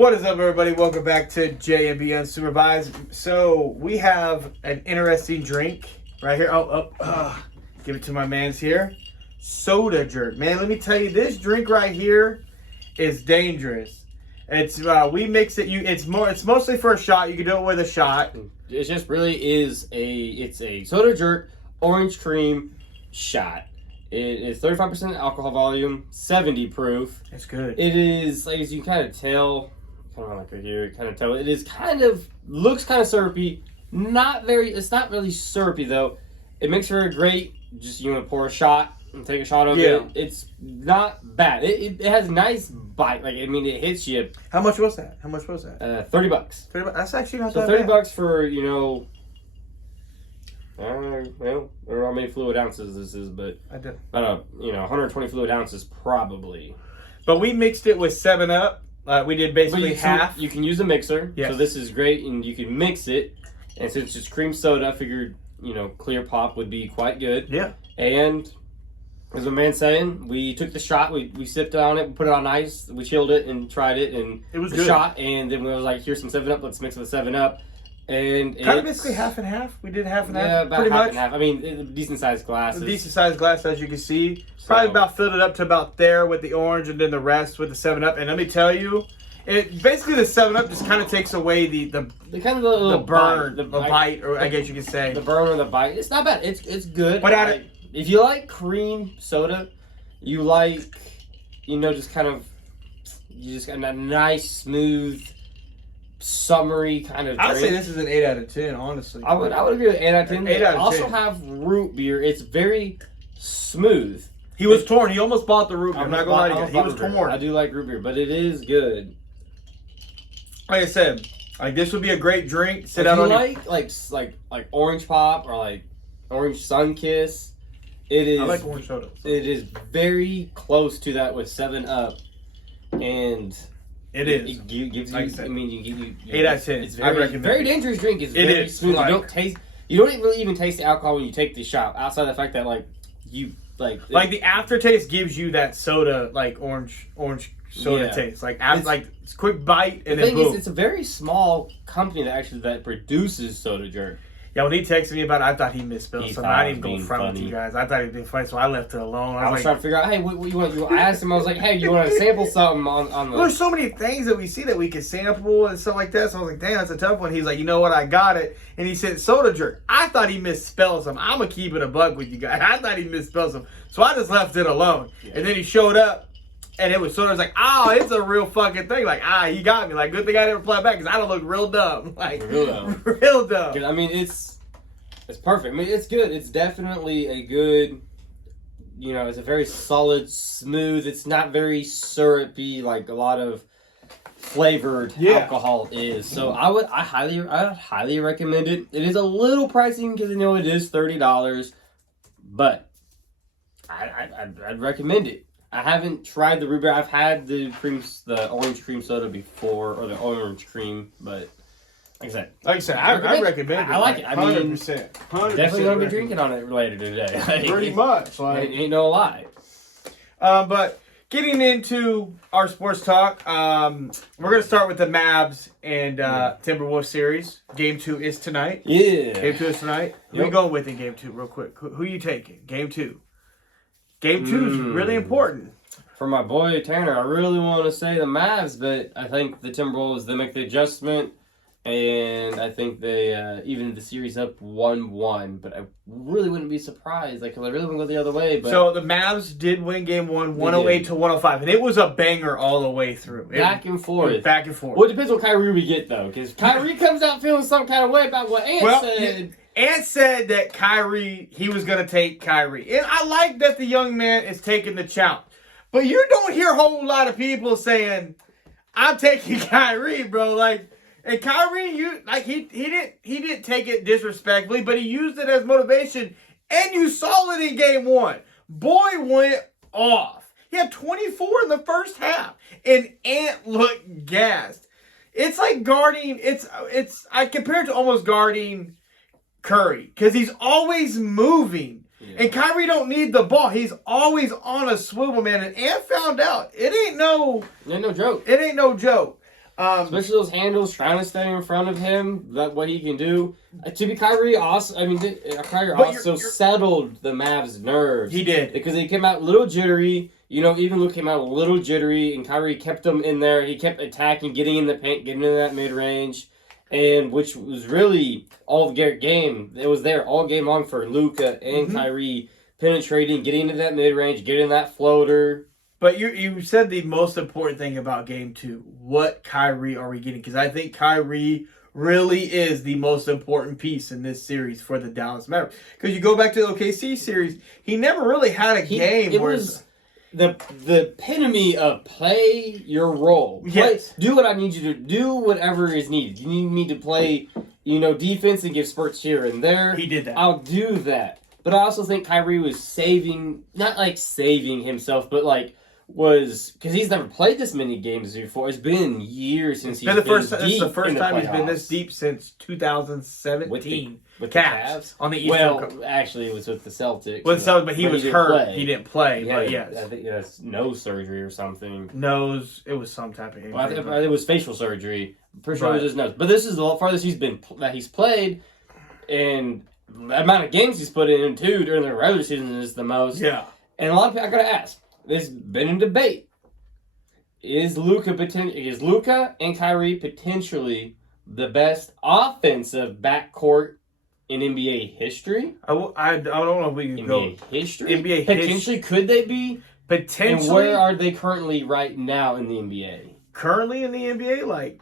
What is up, everybody? Welcome back to WNBA Unsupervised. So we have an interesting drink right here. Give it to my man's here. Soda jerk, man. Let me tell you, this drink right here is dangerous. It's we mix it. It's mostly for a shot. You can do it with a shot. It just really is a soda jerk orange cream shot. It is 35% alcohol volume, 70 proof. It's good. It is, like, as you can kind of tell, it is looks kind of syrupy. It's not really syrupy though. It makes for a great, just you want to pour a shot and take a shot of it. It's not bad. It has a nice bite. Like, I mean, it hits you. How much was that? $30. $30. That's actually not so that bad. $30 for, I don't know how many fluid ounces this is, but I did. 120 fluid ounces probably. But we mixed it with 7-Up. We did basically half. You can use a mixer, yes. So this is great, and you can mix it. And since it's cream soda, I figured clear pop would be quite good. Yeah. And as my man's saying, we took the shot, we sipped on it, we put it on ice, we chilled it and tried it, and it was the good. Shot, and then we was like, here's some 7-Up, let's mix it with 7-Up. And kind of basically half and half. We did half and half. Yeah, about pretty half much. And half. I mean, decent sized glasses. A decent sized glass, as you can see. Probably about filled it up to about there with the orange, and then the rest with the 7-Up. And let me tell you, it basically the 7-Up just kind of takes away the burn, the bite, or I guess you could say the burn or the bite. It's not bad. It's good. But if you like cream soda, you like just got a nice smooth, summery kind of drink. I'd say this is an 8 out of 10, honestly. I would agree with 8 out of 10. 8 out of 10. Also have root beer. It's very smooth. He was torn. He almost bought the root beer. I'm not going to lie to you. He was torn. I do like root beer, but it is good. Like I said, this would be a great drink. Sit out on like orange pop or like orange Sunkiss. It is. I like orange soda. It is very close to that with 7-Up, and it is. It gives you. Like I said, you 8 out of 10. It's I recommend. Very dangerous drink. It's very smooth. You don't really even taste the alcohol when you take the shot. Outside the fact that like the aftertaste gives you that soda, like orange soda taste. Like it's quick bite and then boom. It's a very small company that produces soda jerk. Yeah, when he texted me about it, I thought he misspelled something. I didn't even go front with you guys. I thought he was being funny, so I left it alone. I was trying to figure out, hey, what you want? I asked him, I was like, hey, you want to sample something on the... There's so many things that we see that we can sample and stuff like that, so I was like, damn, that's a tough one. He's like, you know what, I got it. And he said soda jerk. I thought he misspelled something. I'm going to keep it a buck with you guys. I thought he misspelled something. So I just left it alone. Yeah. And then he showed up, and it was soda. I was like, oh, it's a real fucking thing. Like, he got me. Like, good thing I didn't reply back, because I don't look real dumb. Like, real dumb. Real dumb. I mean, it's perfect. I mean, it's good. It's definitely a good, it's a very solid, smooth. It's not very syrupy like a lot of flavored alcohol is. So I highly recommend it. It is a little pricey because it is $30, but I'd recommend it. I haven't tried the root beer. I've had the orange cream soda before, or the orange cream, but. Like I said, I recommend it. I like it. I mean, 100%. Definitely going to be drinking on it later today. Pretty much. Ain't no lie. But getting into our sports talk, we're going to start with the Mavs and Timberwolves series. Game 2 is tonight. Yeah. Game 2 is tonight. Who are you going with in Game 2 real quick? Who are you taking? Game 2. Game 2 is really important. For my boy Tanner, I really want to say the Mavs, but I think the Timberwolves, they make the adjustment. And I think they even the series up 1-1, but I really wouldn't be surprised. Like, I really wouldn't go the other way. But so the Mavs did win Game 1, 108-105, and it was a banger all the way through. Back and forth. Back and forth. Well, it depends what Kyrie we get though, because Kyrie comes out feeling some kind of way about what Ant said. Ant said that he was going to take Kyrie, and I like that the young man is taking the challenge. But you don't hear a whole lot of people saying, "I'm taking Kyrie, bro." Like. And Kyrie, he didn't take it disrespectfully, but he used it as motivation, and you saw it in Game 1. Boy went off. He had 24 in the first half, and Ant looked gassed. It's like guarding. I compare it to almost guarding Curry because he's always moving. Yeah. And Kyrie don't need the ball. He's always on a swivel, man. And Ant found out it ain't no joke. It ain't no joke. Especially those handles, trying to stay in front of him, that what he can do. To be Kyrie also, Kyrie also settled the Mavs' nerves. He did. Because he came out a little jittery. Even Luke came out a little jittery, and Kyrie kept him in there. He kept attacking, getting in the paint, getting in that mid-range, and which was really all the game. It was there all game long for Luka and Kyrie, penetrating, getting into that mid-range, getting that floater. But you said the most important thing about Game 2. What Kyrie are we getting? Because I think Kyrie really is the most important piece in this series for the Dallas Mavericks. Because you go back to the OKC series, he never really had a game it where... was the epitome of play your role. Yes. Do what I need you to do, whatever is needed. You need me to play, defense and give spurts here and there. He did that. I'll do that. But I also think Kyrie was not like saving himself, but like because he's never played this many games before. It's been years since he's been It's the first time he's been this deep since 2017 with Cavs on the Eastern. Well, actually, it was with the Celtics. But he was hurt. He didn't play. Yeah, but yes, I think that's nose surgery or something. Nose. It was some type of injury. Well, it was facial surgery. I'm pretty sure it was his nose. But this is the farthest he's played, and the amount of games he's put in too during the regular season is the most. Yeah. And a lot of people, I gotta ask. There's been a debate. Is Luka and Kyrie potentially the best offensive backcourt in NBA history? I don't know if we can go NBA history. Potentially, could they be? Potentially. And where are they currently right now in the NBA? Currently in the NBA,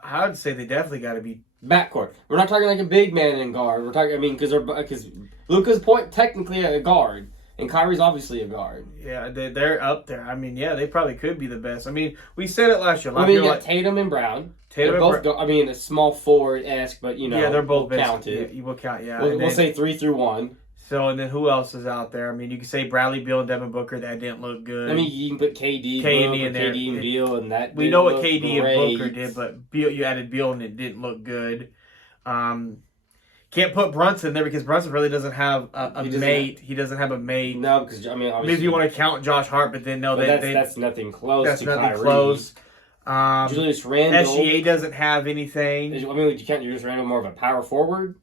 I would say they definitely got to be backcourt. We're not talking like a big man in guard. We're talking. Because Luka's technically a guard. And Kyrie's obviously a guard. Yeah, they're up there. They probably could be the best. We said it last year. You got Tatum and Brown. They're both a small forward-esque, but, Yeah, they're both counted. Yeah, you will count, yeah. We'll say 3 through 1. So, and then who else is out there? You can say Bradley Beal and Devin Booker. That didn't look good. You can put KD in there. KD and Beal, and that we know what KD and Booker did, but you added Beal, and it didn't look good. Can't put Brunson there because Brunson really doesn't have a mate. He doesn't have a mate. No, because obviously, maybe you want to count Josh Hart, but then that's nothing close. That's to nothing Kyrie. close. Julius Randle. SGA doesn't have anything. Would you count Julius Randle more of a power forward?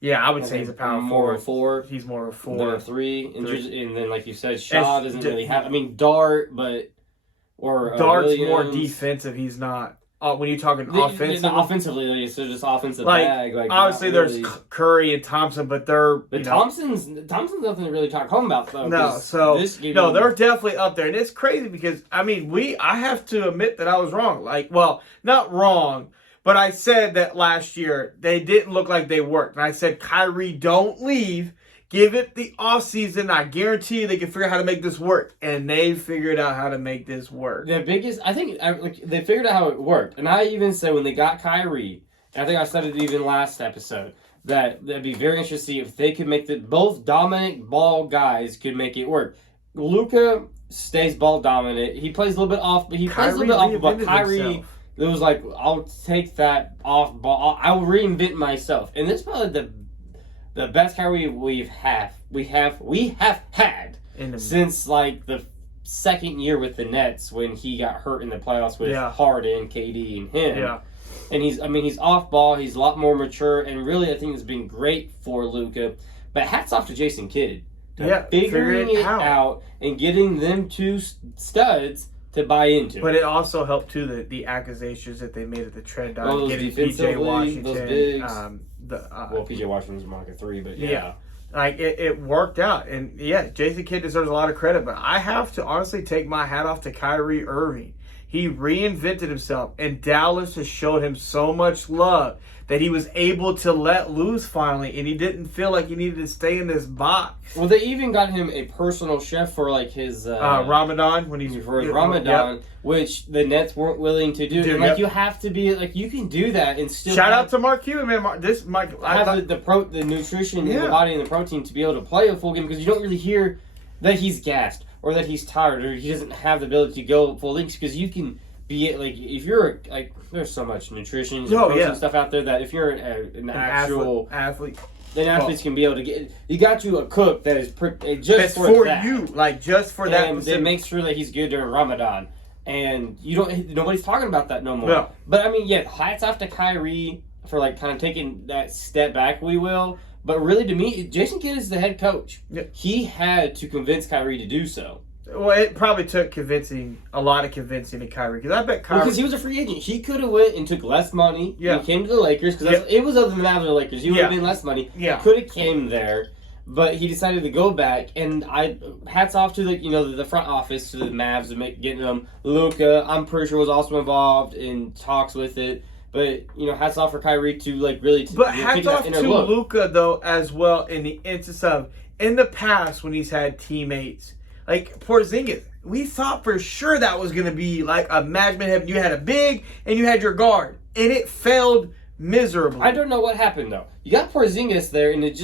Yeah, I would say he's a power more forward. 4. He's more of a 4. Than a 3. And then, like you said, Shaw doesn't really have. Dart, Dart's more defensive. He's not. When you're talking offensively, so just offensive bag. Obviously, there's Curry and Thompson, but they're. But Thompson's nothing to really talk home about though. No, they're definitely up there, and it's crazy because I have to admit that I was wrong. Not wrong, but I said that last year they didn't look like they worked, and I said Kyrie, don't leave. Give it the offseason. I guarantee you they can figure out how to make this work. And they figured out how to make this work. The biggest, they figured out how it worked. And I even said when they got Kyrie, and I think I said it even last episode, that that'd be very interesting if they could make both dominant ball guys could make it work. Luka stays ball dominant. He plays a little bit off, but but Kyrie, it was like, I'll take that off ball. I will reinvent myself. And this is probably the best Kyrie we have had since the second year with the Nets when he got hurt in the playoffs with Harden, KD, and him. Yeah. And he's off ball. He's a lot more mature, and really I think it's been great for Luka. But hats off to Jason Kidd figuring it out and getting them two studs to buy into. But it also helped too the accusations that they made at the trade down, getting PJ Washington, those bigs. PJ Washington's more like a 3, but yeah. It worked out, and Jason Kidd deserves a lot of credit. But I have to honestly take my hat off to Kyrie Irving. He reinvented himself, and Dallas has showed him so much love that he was able to let loose finally, and he didn't feel like he needed to stay in this box. Well, they even got him a personal chef for his Ramadan Ramadan, which the Nets weren't willing to do. And you have to be you can do that and still. Shout out to Mark Cuban, man. I have the nutrition in the body and the protein to be able to play a full game because you don't really hear that he's gassed or that he's tired or he doesn't have the ability to go full lengths because you can. If you're there's so much nutrition and protein stuff out there that if you're an actual athlete, then athletes can be able to get. You got you a cook that is just for that. you, just for that. And that makes sure that he's good during Ramadan. and nobody's talking about that no more. No. But I mean, yeah, hats off to Kyrie for like kind of taking that step back, we will. But really, to me, Jason Kidd is the head coach. Yeah. He had to convince Kyrie to do so. Well, it probably took a lot of convincing to Kyrie, because I bet Kyrie... Because he was a free agent. He could have went and took less money. Yeah. He came to the Lakers, because it was other than that of the Lakers. He would have been less money. Yeah. Could have came there, but he decided to go back. And hats off to the front office, to the Mavs, getting them. Luka, I'm pretty sure, was also involved in talks with it. But, hats off for Kyrie to, really... But hats off to Luka, though, as well, in the instance of, in the past, when he's had teammates, like Porzingis, we thought for sure that was going to be, like, a match made in heaven. You had a big, and you had your guard. And it failed miserably. I don't know what happened, though. You got Porzingis there, and it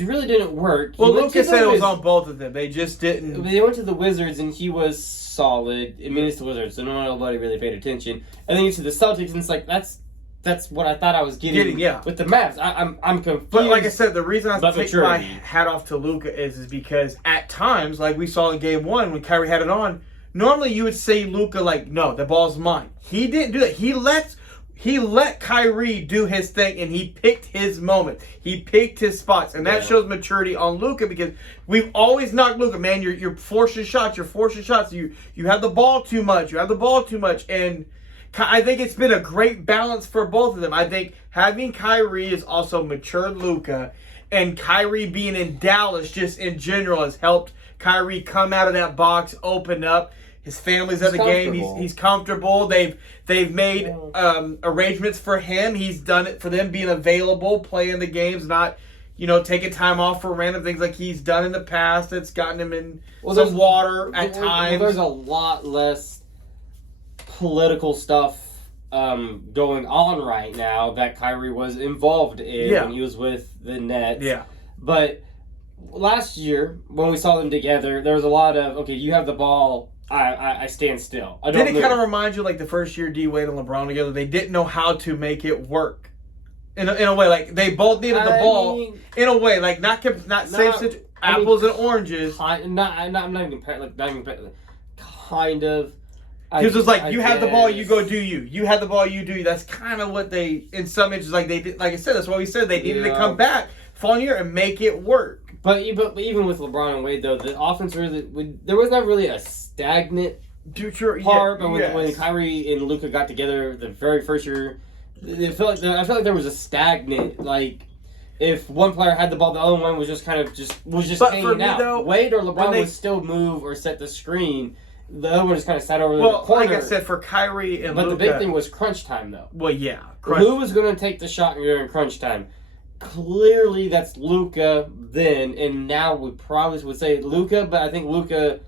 really didn't work. Well, Luka said it was on both of them. They just didn't... They went to the Wizards, and he was solid. I mean, it's the Wizards, so nobody really paid attention. And then you to the Celtics, and it's like, that's what I thought I was getting with the Mavs. I'm confused. But like I said, the reason I take my hat off to Luka is because at times, like we saw in Game 1 when Kyrie had it on, normally you would say Luka, like, no, the ball's mine. He didn't do that. He let Kyrie do his thing, and he picked his moment. He picked his spots, and that shows maturity on Luka, because we've always knocked Luka. Man, you're forcing shots. You have the ball too much. And I think it's been a great balance for both of them. I think having Kyrie has also matured Luka, and Kyrie being in Dallas just in general has helped Kyrie come out of that box, open up. His family's at the game. He's comfortable. They've made arrangements for him. He's done it for them, being available, playing the games, not taking time off for random things like he's done in the past. That's gotten him in some water at times. There's a lot less political stuff going on right now that Kyrie was involved in when he was with the Nets. Yeah. But last year, when we saw them together, there was a lot of, okay, you have the ball, I stand still. Didn't it kind of remind you like the first year D Wade and LeBron together? They didn't know how to make it work. In a way, like they both needed the ball. In a way, like not same apples and oranges. I'm not even comparing, kind of. He was just like, you have the ball, you go do you. You have the ball, you do you. That's kind of what they, in some instances, like they did. Like I said, that's why we said they needed to come back following year and make it work. But even with LeBron and Wade, though, the offense there was not really a stagnant part. But when Kyrie and Luka got together the very first year, I feel like there was a stagnant, like, if one player had the ball, the other one was just hanging out. Though, Wade or LeBron would still move or set the screen. The other one just kind of sat over the corner. Like I said, for Kyrie and Luka. But the big thing was crunch time, though. Well, yeah. Who was going to take the shot during crunch time? Clearly, that's Luka then, and now we probably would say Luka, but I think Luka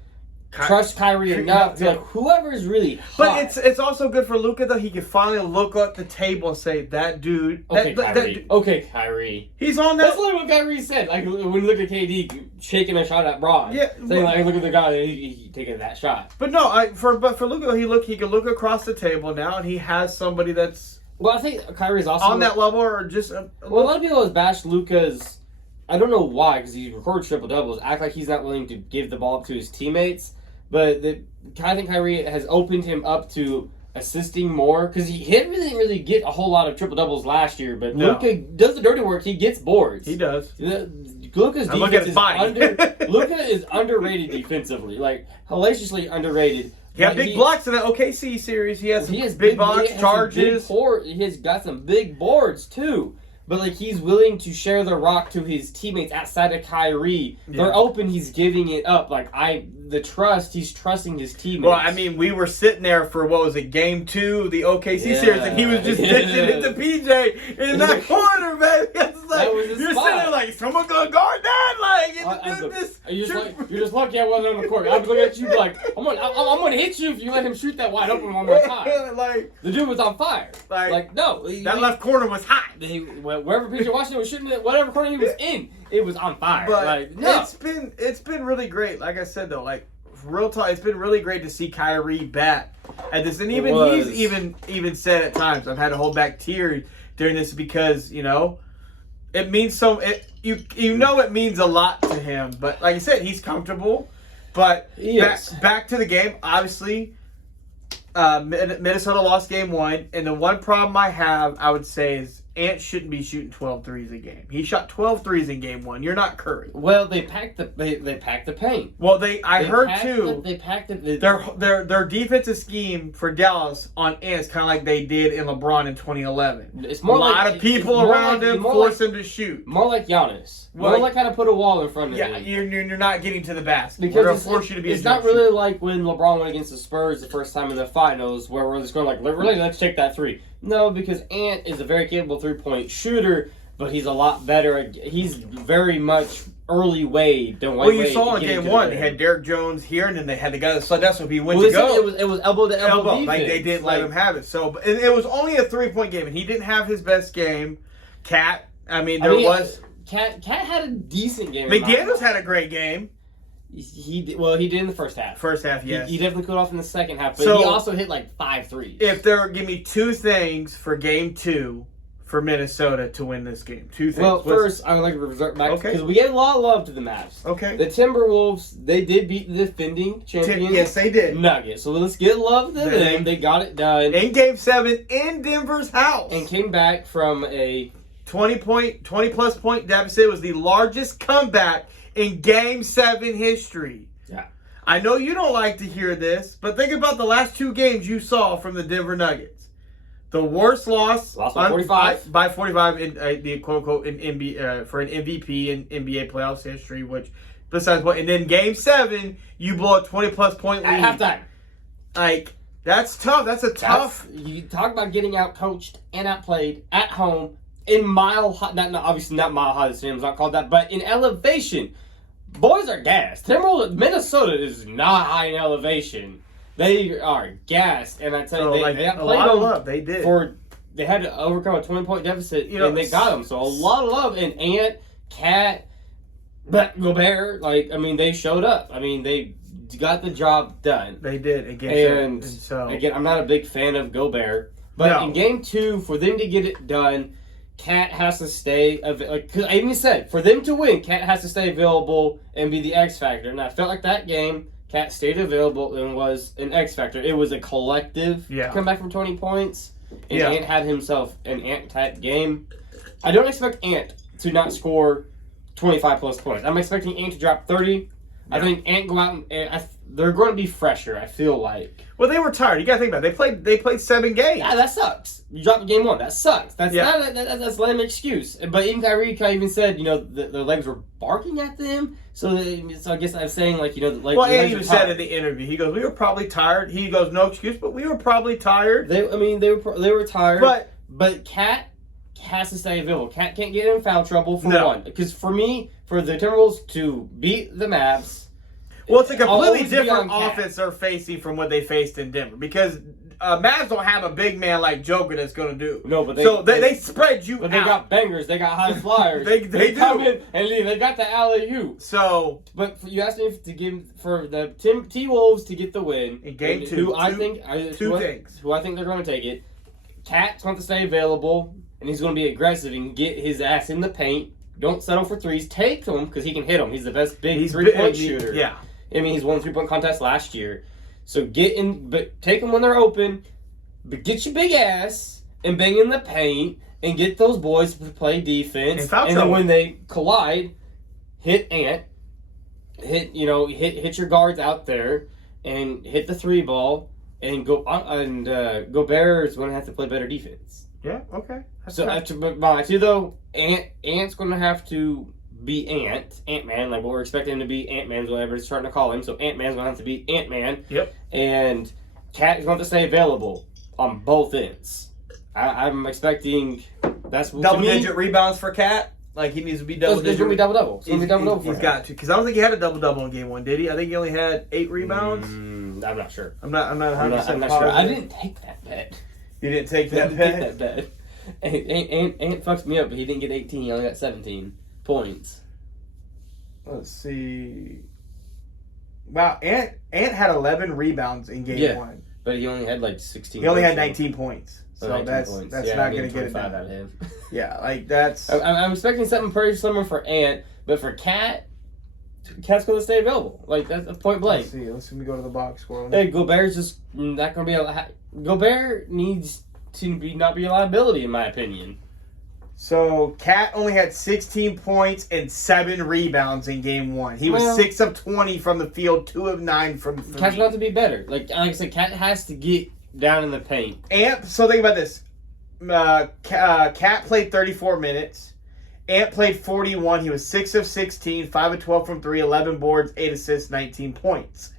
trusts Kyrie enough to, like, whoever is really hot. But it's also good for Luka, though. He can finally look at the table and say, that dude... Okay, Kyrie. He's on that... That's literally what Kyrie said. Like, when you look at KD shaking a shot at Braun. Yeah. Saying, like, look at the guy, he taking that shot. But no, for Luka, he can look across the table now, and he has somebody that's... Well, I think Kyrie's also... on that level, or just... a lot of people have bashed Luka's... I don't know why, because he records triple-doubles, act like he's not willing to give the ball up to his teammates. But I think Kyrie has opened him up to assisting more, because he didn't really get a whole lot of triple-doubles last year, but Luka does the dirty work. He gets boards. He does. Luka's defense is Luka is underrated defensively, like, hellaciously underrated. He had big blocks in the OKC series. He has big box charges. He has got some big boards, too. But, like, he's willing to share the rock to his teammates outside of Kyrie. Yeah. They're open, he's giving it up. Like, he's trusting his teammates. Well, I mean, we were sitting there for, what was it, Game 2, the OKC series, and he was just dishing it to PJ in that corner, man. It's like, you're sitting there like, someone gonna guard that? Like, you're just lucky I wasn't on the court. I was looking at you like, I'm gonna hit you if you let him shoot that wide open one more time. Like, the dude was on fire. No. That left corner was hot. Wherever PJ Washington was shooting, whatever corner he was in, it was on fire. But it's been really great. Like I said, though, like, real talk, it's been really great to see Kyrie back at this, and he's even said at times, I've had to hold back tears during this because it means so. It means a lot to him. But like I said, he's comfortable. But back to the game, obviously. Minnesota lost game 1, and the one problem I have, I would say, is Ant shouldn't be shooting 12 threes a game. He shot 12 threes in game 1. You're not Curry. Well, they packed the paint. Well, I heard too. They packed it. Their defensive scheme for Dallas on Ant is kind of like they did in LeBron in 2011. It's more a lot of people around him force him to shoot. More like Giannis. More like kind of put a wall in front of him. Yeah, you're not getting to the basket. Because We're going to force you to be. It's not really like when LeBron went against the Spurs the first time in the finals, where we're just going like, really, let's take that three. No, because Ant is a very capable 3-point shooter, but he's a lot better. He's very much early Wade than Wade. Well, you saw in game 1, they had Derrick Jones here, and then they had the guy that so that's what he went to go. It was elbow to elbow defense. Like they didn't let him have it. So it was only a 3-point game, and he didn't have his best game. Cat had a decent game. McDaniels had a great game. He did in the first half. First half, yes. He definitely cooled off in the second half, but he also hit like 5 threes. If there give me 2 things for game 2 for Minnesota to win this game. 2 things. Well, first, I would like to revert back because we gave a lot of love to the Mavs. Okay. The Timberwolves, they did beat the defending champions. Yes, they did. Nuggets. So let's get love to them. They got it done. In game 7 in Denver's house. And came back from a 20-plus point deficit. It was the largest comeback in Game 7 history. Yeah. I know you don't like to hear this, but think about the last 2 games you saw from the Denver Nuggets. The worst loss by 45. By 45 in the quote-unquote for an MVP in NBA playoffs history, which besides what, and then Game 7, you blow a 20-plus point lead. At halftime. Like, that's tough. That's tough. You talk about getting out-coached and outplayed at home in obviously not mile high, the stadium's not called that, but in elevation. Boys are gassed. Minnesota is not high in elevation. They are gassed, and I tell you, they got a lot of love. They did. They had to overcome a 20-point deficit, and they got them. So a lot of love. And Ant, Cat, but Gobert, they showed up. They got the job done. They did again. Again, I'm not a big fan of Gobert, but in game 2, for them to get it done, Cat has to stay. Cause I even said, for them to win, Cat has to stay available and be the X factor. And I felt like that game, Cat stayed available and was an X factor. It was a collective comeback from 20 points. And Ant had himself an Ant-type game. I don't expect Ant to not score 25-plus points. I'm expecting Ant to drop 30. Yeah. I think Ant go out and they're going to be fresher, I feel like. Well, they were tired. You got to think about it. They played 7 games. Yeah, that sucks. You dropped game 1. That sucks. That's that's lame excuse. But even Kyrie even said, the legs were barking at them. So I guess I'm saying, Well, and he said in the interview, he goes, "We were probably tired." He goes, "No excuse, but we were probably tired." They were tired. But Cat has to stay available. Cat can't get in foul trouble for one. Because for me, for the Timberwolves to beat the Mavs. Well, it's a completely different offense they're facing from what they faced in Denver because Mavs don't have a big man like Joker that's going to do. No, but they spread you out. But they got bangers. They got high flyers. they come do. In and they got the alley-oop. So, but you asked me to give for the T-Wolves to get the win in game 2. Who I think they're going to take it. Cat's going to stay available and he's going to be aggressive and get his ass in the paint. Don't settle for threes. Take them because he can hit them. He's the best big 3-point shooter. Yeah. He's won the 3-point contest last year. So get in, but take them when they're open. But get your big ass and bang in the paint and get those boys to play defense. And then when they collide, hit Ant, hit your guards out there and hit the 3 ball and go. And Gobert is going to have to play better defense. Yeah. Okay. Ant's going to have to be Ant-Man, like what we're expecting him to be. Ant-Man's what everybody's starting to call him. So Ant-Man's going to have to be Ant-Man. Yep. And Cat is going to have to stay available on both ends. I'm expecting that's double-digit rebounds for Cat. Like he needs to be double-digit. It's going to be double-double. He's got to because I don't think he had a double-double in game 1, did he? I think he only had 8 rebounds. I'm not sure. I'm not 100% sure. I didn't take that bet. You didn't take that bet? Ant fucks me up, but he didn't get 18. He only got 17 points. Let's see. Wow, Ant had 11 rebounds in game 1. But he only had 16. He only had 19 points. So 19 that's points. Not going to get it done. Out of him. Yeah, that's. I'm expecting something pretty similar for Ant, but for Cat, Cat's going to stay available. Like, that's point blank. Let's see. Let me go to the box score. Hey, Gobert's just not going to be Gobert needs to not be a liability, in my opinion. So, Cat only had 16 points and 7 rebounds in game 1. He was 6 of 20 from the field, 2 of 9 from 3. Cat's going to have to be better. Like I said, Cat has to get down in the paint. So think about this. Cat played 34 minutes. Ant played 41. He was 6 of 16, 5 of 12 from 3, 11 boards, 8 assists, 19 points.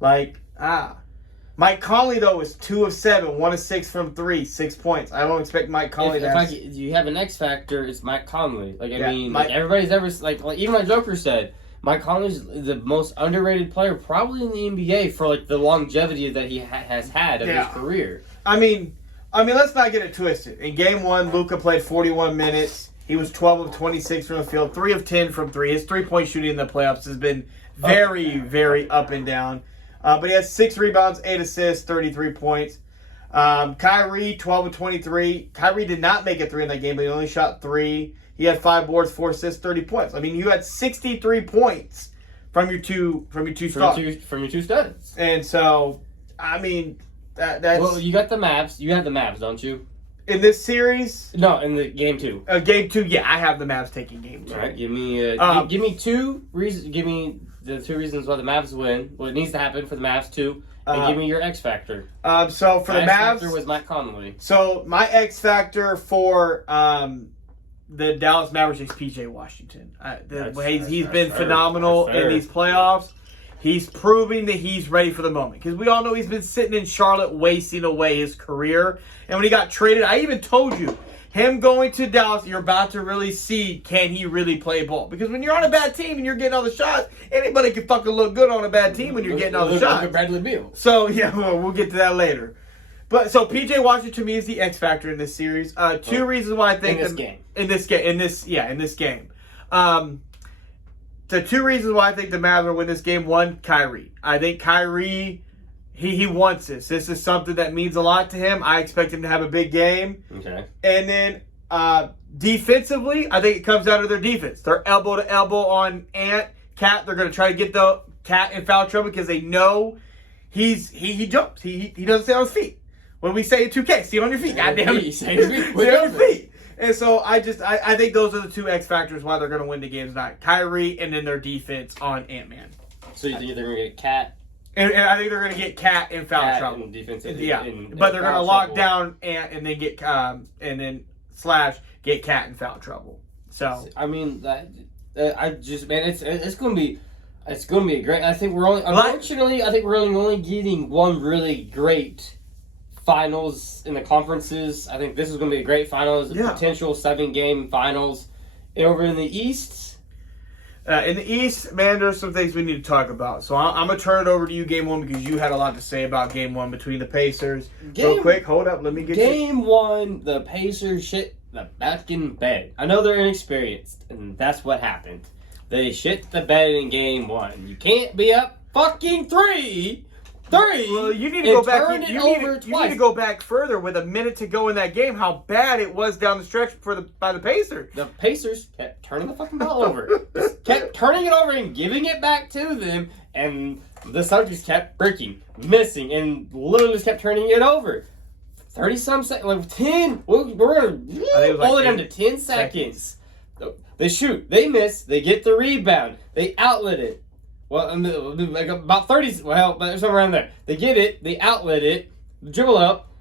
Mike Conley, though, was 2 of 7, 1 of 6 from 3, 6 points. I don't expect Mike Conley if you have an X factor, it's Mike Conley. Like, I mean, everybody's ever, like, even my Joker said, Mike Conley's the most underrated player probably in the NBA for, like, the longevity that he has had of his career. I mean, let's not get it twisted. In game 1, Luka played 41 minutes. He was 12 of 26 from the field, 3 of 10 from 3. His three-point shooting in the playoffs has been very, very up and down. But he has 6 rebounds, 8 assists, 33 points. Kyrie, 12 of 23. Kyrie did not make a 3 in that game, but he only shot 3. He had 5 boards, 4 assists, 30 points. I mean, you had 63 points from your two stars. From your two studs. And so, I mean, that's... Well, you got the Mavs. You have the Mavs, don't you? In this series? No, in the game 2. Game 2, yeah, I have the Mavs taking game 2. All right, give me two reasons. Give me the 2 reasons why the Mavs win. What needs to happen for the Mavs too, and give me your X factor. So for the Mavs, X factor was Mike Conley. So my X factor for the Dallas Mavericks is PJ Washington. He's been phenomenal in these playoffs. He's proving that he's ready for the moment. Because we all know he's been sitting in Charlotte wasting away his career. And when he got traded, I even told you, him going to Dallas, you're about to really see, can he really play ball? Because when you're on a bad team and you're getting all the shots, anybody can fucking look good on a bad team when you're getting all the shots. Look at Bradley Beal. So, yeah, we'll get to that later. But, so, PJ Washington, to me, is the X factor in this series. 2 reasons why I think... In this game. The 2 reasons why I think the Mavs will win this game. 1, Kyrie. I think Kyrie, he wants this. This is something that means a lot to him. I expect him to have a big game. Okay. And then defensively, I think it comes down to their defense. They're elbow to elbow on Ant. Cat, they're going to try to get the Cat in foul trouble because they know he jumps. He doesn't stay on his feet. When we say in 2K, stay on your feet. Goddamn it. Stay on your feet. And so I think those are the 2 X factors why they're going to win the games tonight. Kyrie and then their defense on Ant-Man. So you think they're going to get Cat? And I think they're going to get Cat in foul trouble. And defense but they're going to lock down Ant and then get get Cat in foul trouble. So I mean, it's going to be a great. I think we're only getting one really great finals in the conferences. I think this is going to be a great finals, potential 7-game finals. Over in the East? Man, there's some things we need to talk about. So I'm going to turn it over to you, Game 1, because you had a lot to say about Game 1 between the Pacers. Real quick, hold up, let me get Game 1, the Pacers shit the back in bed. I know they're inexperienced, and that's what happened. They shit the bed in Game 1. You can't be up fucking 3. Well, you need to go back. You need to go back further with a minute to go in that game. How bad it was down the stretch by the Pacers. The Pacers kept turning the fucking ball over. Just kept turning it over and giving it back to them, and the Celtics kept breaking, missing, and literally just kept turning it over. 30-some seconds, like 10. We're gonna hold it down to 10 seconds. They shoot, they miss, they get the rebound, they outlet it. Well, like about 30, well, somewhere around there. They get it, they outlet it, dribble up.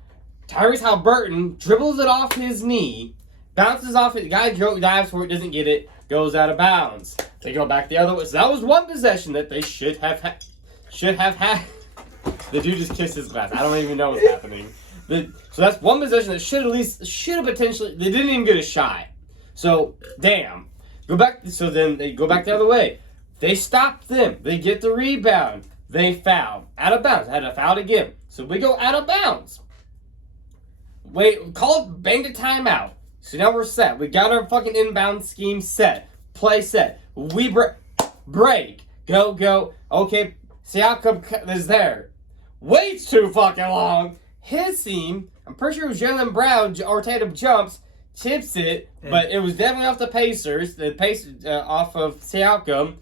Tyrese Halliburton dribbles it off his knee, bounces off it. The guy dives for it, doesn't get it, goes out of bounds. They go back the other way. So that was one possession that they should have had. The dude just kissed his glass. I don't even know what's happening. So that's one possession that should have potentially. They didn't even get a shot. So damn. Go back. So then they go back the other way. They stop them. They get the rebound. They foul. Out of bounds. Had a foul again. So we go out of bounds. Banged a timeout. So now we're set. We got our fucking inbound scheme set. Play set. We break. Go. Okay. Siakam is there. Waits too fucking long. His seam. I'm pretty sure it was Jaylen Brown or Tatum jumps. Chips it. Yeah. But it was definitely off the Pacers. The Pacers off of Siakam.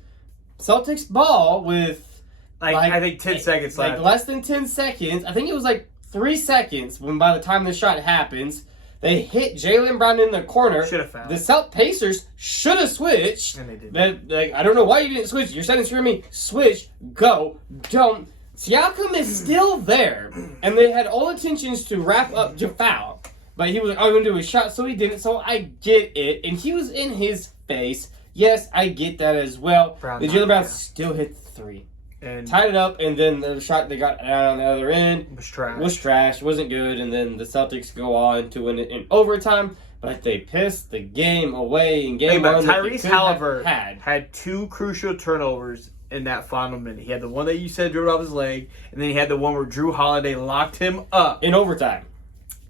Celtics ball with I think 10 seconds left. Like less than 10 seconds. I think it was like 3 secones when by the time the shot happens, they hit Jaylen Brown in the corner. Should have fouled. The Pacers should have switched. And they didn't. Like, I don't know why you didn't switch. You're setting screaming, switch, go, don't. Siakam is still there, and they had all intentions to wrap up to foul. But he was like, I'm going to do a shot, so he didn't. So I get it. And he was in his face. Yes, I get that as well. The Jaylen Brown still hit 3. And tied it up, and then the shot they got out on the other end was trash. Wasn't good, and then the Celtics go on to win it in overtime. But they pissed the game away in game one. Tyrese Halliburton had 2 crucial turnovers in that final minute. He had the one that you said drew off his leg, and then he had the one where Drew Holiday locked him up in overtime.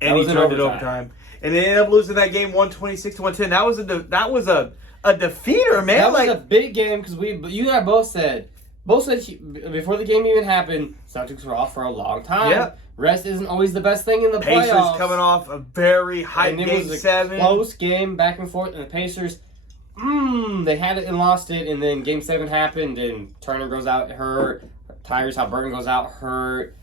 And he turned it overtime. And they ended up losing that game 126-110. That was a defeater, man. That was a big game because you and I both said before the game even happened, Celtics were off for a long time. Yeah. Rest isn't always the best thing in the Pacers playoffs. Coming off a very high game 7. Close game, back and forth, and the Pacers, they had it and lost it, and then game 7 happened, and Turner goes out hurt, Tyrese Halliburton goes out hurt.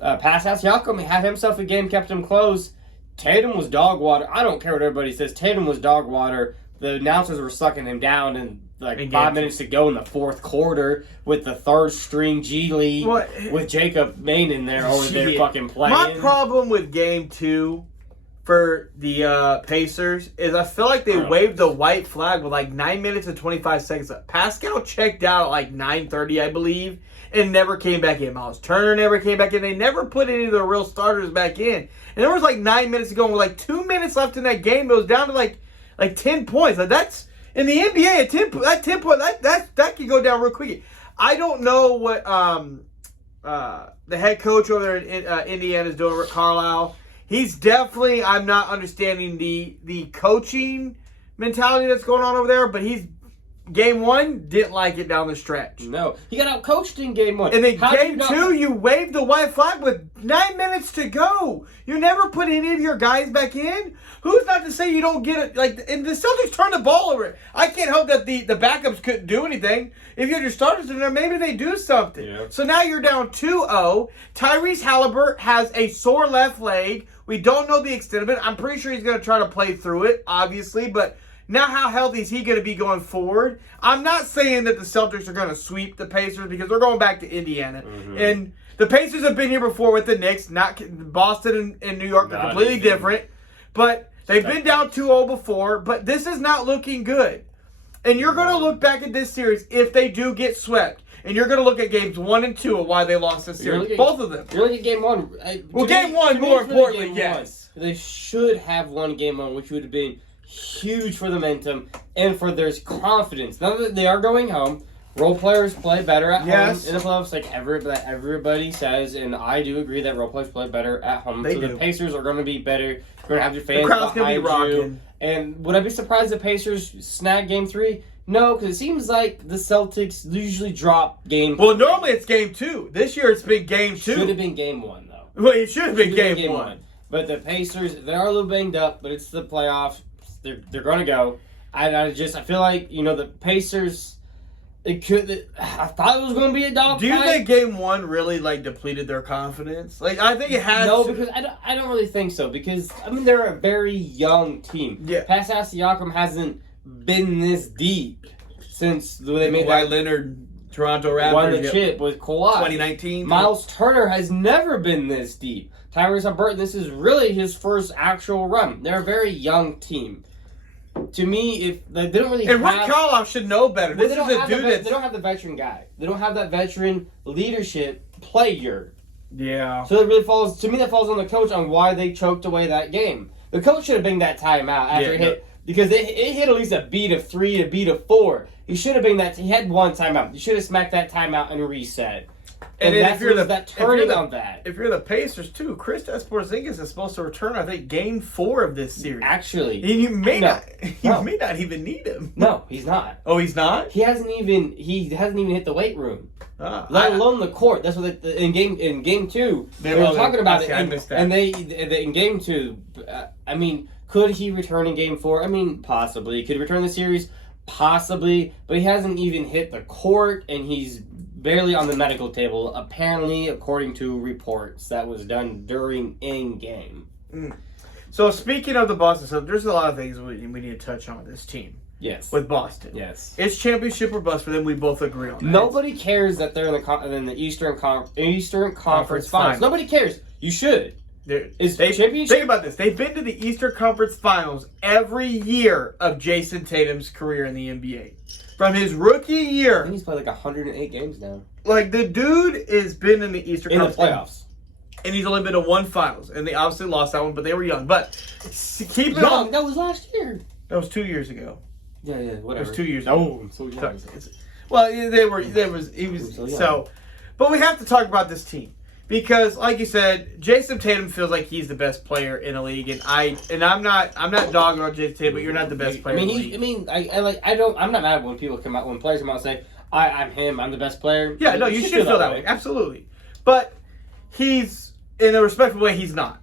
Pascal Siakam had himself a game, kept him close. Tatum was dog water. I don't care what everybody says. Tatum was dog water. The announcers were sucking him down, and 5 minutes to go in the fourth quarter with the third string G League with Jacob Maine in there over there fucking playing. My problem with game 2 for the Pacers is I feel like they waved the white flag with 9 minutes and 25 seconds left. Pascal checked out at 9:30, I believe, and never came back in. Miles Turner never came back in. They never put any of the real starters back in. And there was 9 minutes to go, and with 2 minutes left in that game, it was down to like 10 points. That's in the NBA. That 10 point that could go down real quick. I don't know what the head coach over there in Indiana is doing, Rick Carlisle. He's definitely, I'm not understanding the coaching mentality that's going on over there, but he's game 1 didn't like it down the stretch. No, he got out-coached in game 1. And then game 2, you waved the white flag with 9 minutes to go. You never put any of your guys back in. Who's not to say you don't get it? And the Celtics turned the ball over. I can't help that the backups couldn't do anything. If you had your starters in there, maybe they do something. Yeah. So now you're down 2-0. Tyrese Halliburton has a sore left leg. We don't know the extent of it. I'm pretty sure he's going to try to play through it, obviously, but now how healthy is he going to be going forward? I'm not saying that the Celtics are going to sweep the Pacers because they're going back to Indiana. Mm-hmm. And the Pacers have been here before with the Knicks. Boston and New York are completely different. But they've been down 2-0 before. But this is not looking good. And you're going to look back at this series if they do get swept. And you're going to look at games 1 and 2 of why they lost this series. Both of them. You're looking at game 1. Game 1, more importantly, yes. They should have won game 1, which would have been huge for the momentum and for their confidence. Now that they are going home, role players play better at home in the playoffs, like everybody says, and I do agree that role players play better at home. The Pacers are going to be better. You're going to have your fans behind you. And would I be surprised if Pacers snag game 3? No, because it seems like the Celtics usually drop game 3. Well, normally it's game 2. This year it's been game 2. Should have been game 1, though. Well, it should have been game 1. But the Pacers, they are a little banged up, but it's the playoffs. They're going to go. I feel like, the Pacers, I thought it was going to be a dog Do you think game 1 really, depleted their confidence? I think it has. No, because I don't really think so. Because, they're a very young team. Yeah. Pascal Siakam hasn't been this deep since they made Kawhi Leonard, Toronto Raptors. Won the chip with Kawhi. 2019. Miles Turner has never been this deep. Tyrese Halliburton, this is really his first actual run. They're a very young team. To me, if they don't really and Rick Carlisle should know better. This is a dude they don't have the veteran guy. They don't have that veteran leadership player. Yeah. So it really falls on the coach on why they choked away that game. The coach should have been that timeout after it hit because it hit at least a beat of 3, a beat of 4. He should have been that. He had one timeout. You should have smacked that timeout and reset. And if you're the Pacers too, Kristaps Porzingis is supposed to return. I think game 4 of this series. Actually, you may not even need him. No, he's not. Oh, he's not. He hasn't even hit the weight room. Let alone the court. That's what in game 2 they were talking about it. And they in game 2. Could he return in game 4? Possibly. Could he return the series? Possibly, but he hasn't even hit the court, and he's barely on the medical table, apparently, according to reports that was done during in-game. So, speaking of the Boston Celtics, there's a lot of things we need to touch on this team. Yes. With Boston. Yes. It's championship or bust for them. We both agree on that. Nobody cares that they're in the Eastern Conference Finals. Nobody cares. You should. Championship? Think about this. They've been to the Eastern Conference Finals every year of Jason Tatum's career in the NBA. From his rookie year. I think he's played like 108 games now. Like, the dude has been in the Eastern Conference Finals. And he's only been to one Finals. And they obviously lost that one, but they were young. But keep it on. That was last year. That was 2 years ago. Yeah, whatever. It was 2 years ago. ago. Oh, I'm so young. Well, but we have to talk about this team. Because, like you said, Jason Tatum feels like he's the best player in the league, and I'm not dogging on Jason Tatum, but you're not the best player in the league. I'm not mad when people come out, when players come out and say, I'm him, I'm the best player. Yeah, no, you should feel that way. Absolutely. But he's, in a respectful way, he's not.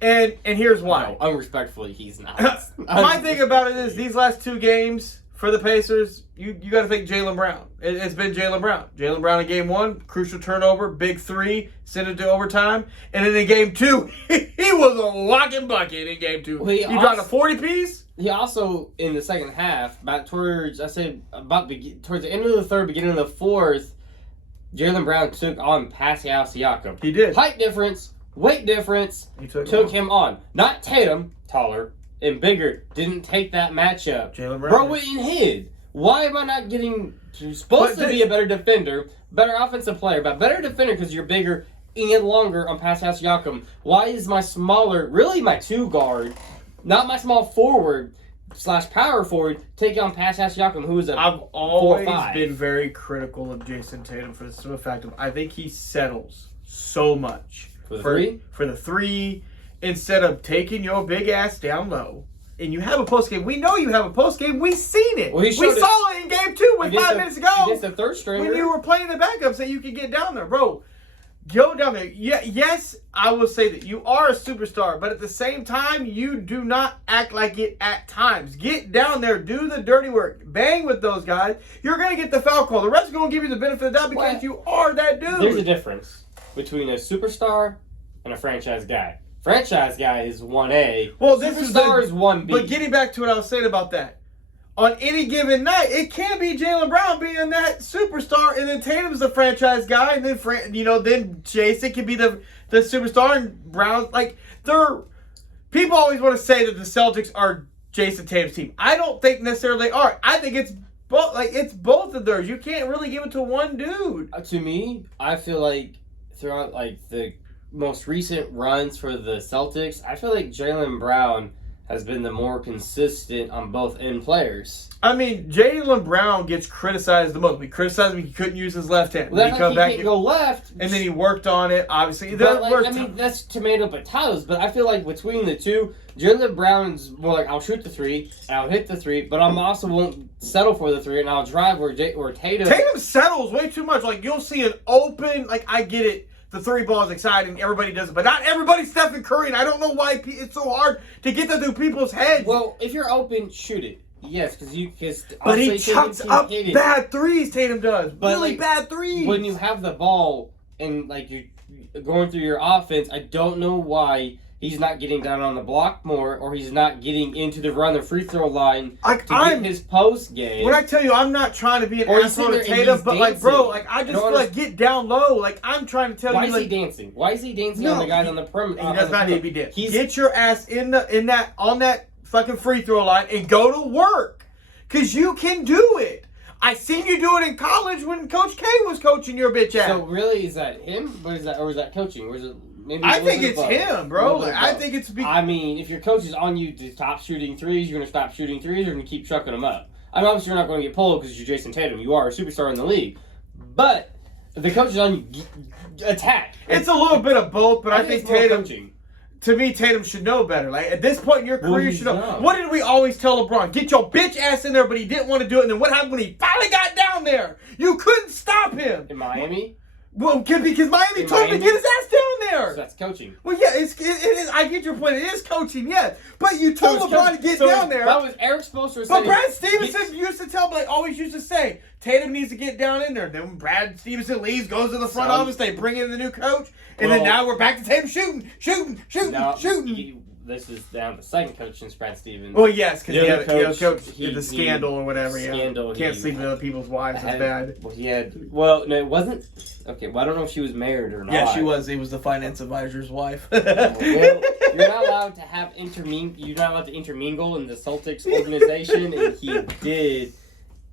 And here's why. No, unrespectfully, he's not. My thing about it is, these last 2 games for the Pacers, you got to think Jaylen Brown. It's been Jaylen Brown. Jaylen Brown in game 1, crucial turnover, big 3, sent it to overtime. And then in game 2, he was a locking bucket in game 2. He dropped a 40-piece. He also, in the second half, towards the end of the third, beginning of the fourth, Jaylen Brown took on Pascal Siakam. He did. Height difference, weight difference, he took him on. Not Tatum, taller and bigger, didn't take that matchup. Jaylen Brown. Bro went and hid. Why am I not getting... Supposed to be a better defender, better offensive player, but better defender because you're bigger and longer on Pascal Siakam. Why is my smaller, really my 2 guard, not my small forward / power forward, taking on Pascal Siakam, who is a 4-5? I've always been very critical of Jason Tatum for the simple fact of I think he settles so much. For the 3? For the 3, instead of taking your big ass down low. And you have a post game. We know you have a post game. We seen it. Well, we saw it in game 2 with 5 minutes to go. Against the third stringer. When you were playing the backups that you could get down there. Bro, go down there. Yeah, yes, I will say that you are a superstar. But at the same time, you do not act like it at times. Get down there. Do the dirty work. Bang with those guys. You're going to get the foul call. The rest are going to give you the benefit of the doubt because you are that dude. There's a difference between a superstar and a franchise guy. Franchise guy is 1A. Well, this superstar is 1B. But getting back to what I was saying about that, on any given night, it can be Jaylen Brown being that superstar, and then Tatum's the franchise guy, and then then Jason can be the superstar, and Brown people always want to say that the Celtics are Jason Tatum's team. I don't think necessarily they are. I think it's both of theirs. You can't really give it to one dude. To me, I feel like throughout the most recent runs for the Celtics, I feel like Jaylen Brown has been the more consistent on both end players. I mean, Jaylen Brown gets criticized the most. We criticized him he couldn't use his left hand. Well, he can't go left. And then he worked on it, obviously. That's tomato potatoes, but I feel like between the two, Jaylen Brown's more like, I'll shoot the 3, and I'll hit the 3, but I'm also won't settle for the 3, and I'll drive where Tatum... Tatum settles way too much. Like, you'll see an open... Like, I get it. The 3 ball is exciting. Everybody does it. But not everybody's Stephen Curry, and I don't know why it's so hard to get that through people's heads. Well, if you're open, shoot it. Yes, because... But he chucks up bad 3s, Tatum does. But really bad 3s. When you have the ball and, you're going through your offense, I don't know why he's not getting down on the block more, or he's not getting into the free throw line to get his post game. When I tell you, I'm not trying to be an asshole to Tatum, but I just feel like get down low. I'm trying to tell you. Why is he dancing? Why is he dancing on the guys on the perimeter? He does not need to be dancing. Get your ass on that fucking free throw line and go to work, cause you can do it. I seen you do it in college when Coach K was coaching your bitch ass. So really, is that him, or is that coaching, or is it? I think it's him, bro. I think it's because... I mean, if your coach is on you to stop shooting 3s, you're going to stop shooting 3s, you're going to keep chucking them up. I mean, obviously you're not going to get pulled because you're Jason Tatum. You are a superstar in the league. But if the coach is on you, attack. It's a little bit of both, but I think Tatum... To me, Tatum should know better. At this point in your career, you should know. What did we always tell LeBron? Get your bitch ass in there, but he didn't want to do it. And then what happened when he finally got down there? You couldn't stop him. In Miami? Well, because Miami told him to get his ass down there. So that's coaching. Well, yeah, it is. I get your point. It is coaching, yes. But you told LeBron to get down there. That was Eric Spoelstra. But Brad Stevenson used to tell, like, always used to say, Tatum needs to get down in there. Then when Brad Stevenson leaves, goes to the front office, they bring in the new coach, and then now we're back to Tatum shooting. This is now the second coach since Brad Stevens. Well, yes, because he had coach, the scandal or whatever. Scandal. Can't sleep with other people's wives. It's bad. Well, no, it wasn't. Okay, well, I don't know if she was married or not. Yeah, she was. He was the finance advisor's wife. Well, you're not allowed to have You're not allowed to intermingle in the Celtics organization, and he did.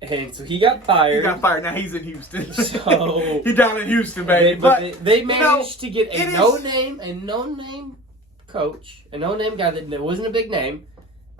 And so he got fired. He got fired. Now he's in Houston. So he's down in Houston, baby. But they managed to get a no-name coach, a no-name guy that wasn't a big name,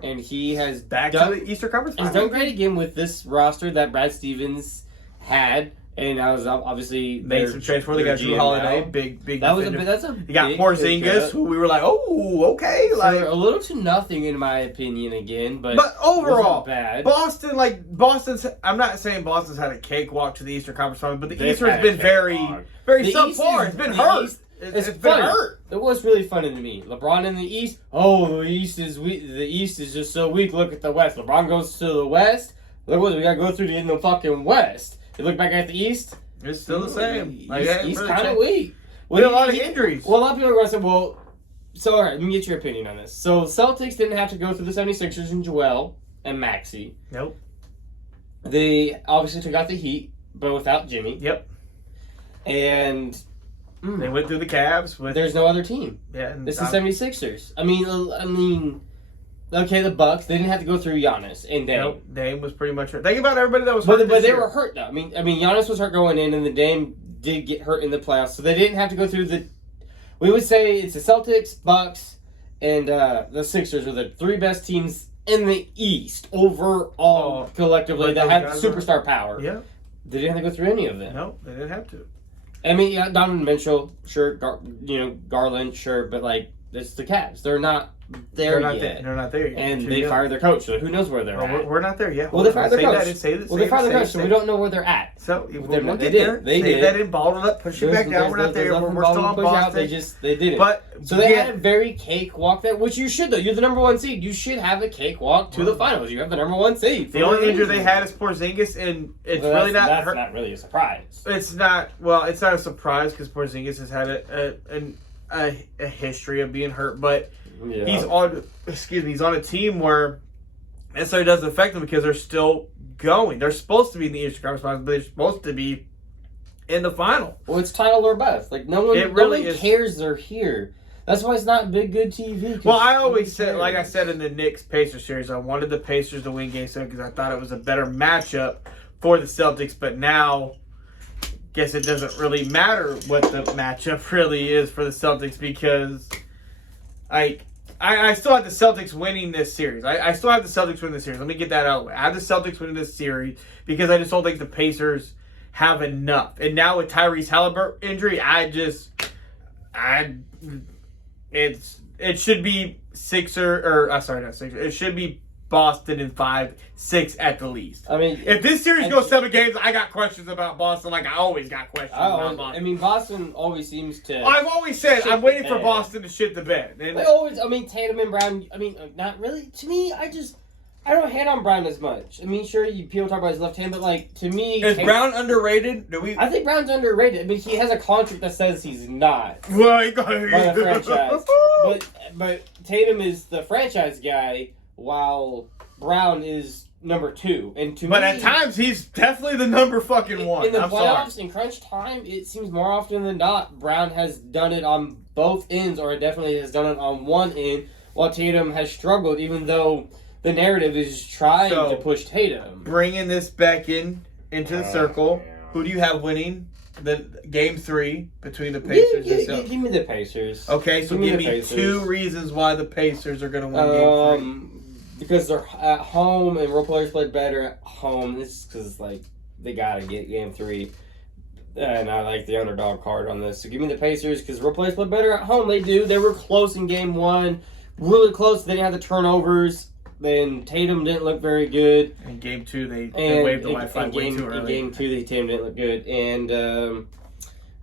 and he has to the Eastern Conference Finals. He's done great again with this roster that Brad Stevens had, and I was obviously made some trades for. They got Drew Holiday, big. That's a. You got Porzingis, who we were like, oh, okay, like a little to nothing in my opinion again, but overall, bad. Boston's. I'm not saying Boston's had a cakewalk to the Eastern Conference Finals, but the East has been very subpar. It's been hurt. It's been hurt. It was really funny to me. LeBron in the East. Oh, the East is weak. The East is just so weak. Look at the West. LeBron goes to the West. Look what we got to go through in the fucking West. You look back at the East. It's still the same. He's kind of weak. With a lot of injuries. Well, a lot of people are going to say, well, so all right, let me get your opinion on this. So Celtics didn't have to go through the 76ers and Joel and Maxey. Nope. They obviously took out the Heat, but without Jimmy. Yep. And they went through the Cavs. There's no other team. Yeah, it's the 76ers. I mean, okay, the Bucks. They didn't have to go through Giannis and Dame. Nope, Dame was pretty much hurt. Think about everybody that was hurt. But they were hurt though. I mean, Giannis was hurt going in, and the Dame did get hurt in the playoffs, so they didn't have to go through the. We would say it's the Celtics, Bucks, and the Sixers are the three best teams in the East overall collectively that have superstar power. Yeah, they didn't have to go through any of them. No, they didn't have to. I mean, yeah, Donovan Mitchell, sure. Garland, sure. But, like, it's the Cavs. They're not there yet. They're not there yet. And they fired their coach, so who knows where they're at. We're not there yet. Well, they fired their coach. They fired their coach, so we don't know where they're at. So, we'll get there. They did. That in, balled it up, push it back down. We're not there. We're still on Boston. They didn't. But, so they had a very cakewalk there, which you should, though. You're the number one seed. You should have a cakewalk to the finals. You have the number one seed. The only injury they had is Porzingis, and it's really not... That's not really a surprise. It's not... Well, it's not a surprise because Porzingis has had a history of being hurt, but he's on a team where necessarily doesn't affect them because they're still going. They're supposed to be in the Eastern Conference Finals, but they're supposed to be in the final. Well, it's title or bust. Like, no one cares they're here. That's why it's not good TV. Well, I always said, like I said in the Knicks-Pacers series, I wanted the Pacers to win Game 7 because I thought it was a better matchup for the Celtics, but now... guess it doesn't really matter what the matchup really is for the Celtics because I still have the Celtics winning this series. I still have the Celtics winning this series. Let me get that out of the way. I have the Celtics winning this series because I just don't think the Pacers have enough. And now with Tyrese Halliburton injury, it should be it should be Boston in 5-6 at the least. I mean, if this series goes 7 games, I got questions about Boston. Like I always got questions about Boston. I mean, Boston always seems to. I've always said I'm waiting for Boston to shit the bed. They always. I mean, Tatum and Brown. I mean, not really. To me, I don't hate on Brown as much. I mean, sure, people talk about his left hand, but like to me, is Brown underrated? I think Brown's underrated. I mean, he has a contract that says he's not by the franchise. But Tatum is the franchise guy, while Brown is number 2. And but at times he's definitely the number fucking 1. In the playoffs, in crunch time, it seems more often than not Brown has done it on both ends, or definitely has done it on one end, while Tatum has struggled, even though the narrative is trying to push Tatum. Bringing this back into the circle, who do you have winning the Game 3 between the Pacers and Celtics? Give me the Pacers. Okay, so give me 2 reasons why the Pacers are going to win Game 3. Because they're at home and role players play better at home. This is because like they gotta get Game 3, and I like the underdog card on this. So give me the Pacers because role players play better at home. They do. They were close in Game 1, really close. They didn't have the turnovers. Then Tatum didn't look very good. In Game 2, they waved the Wi-Fi way too early. In Game 2, Tatum didn't look good, and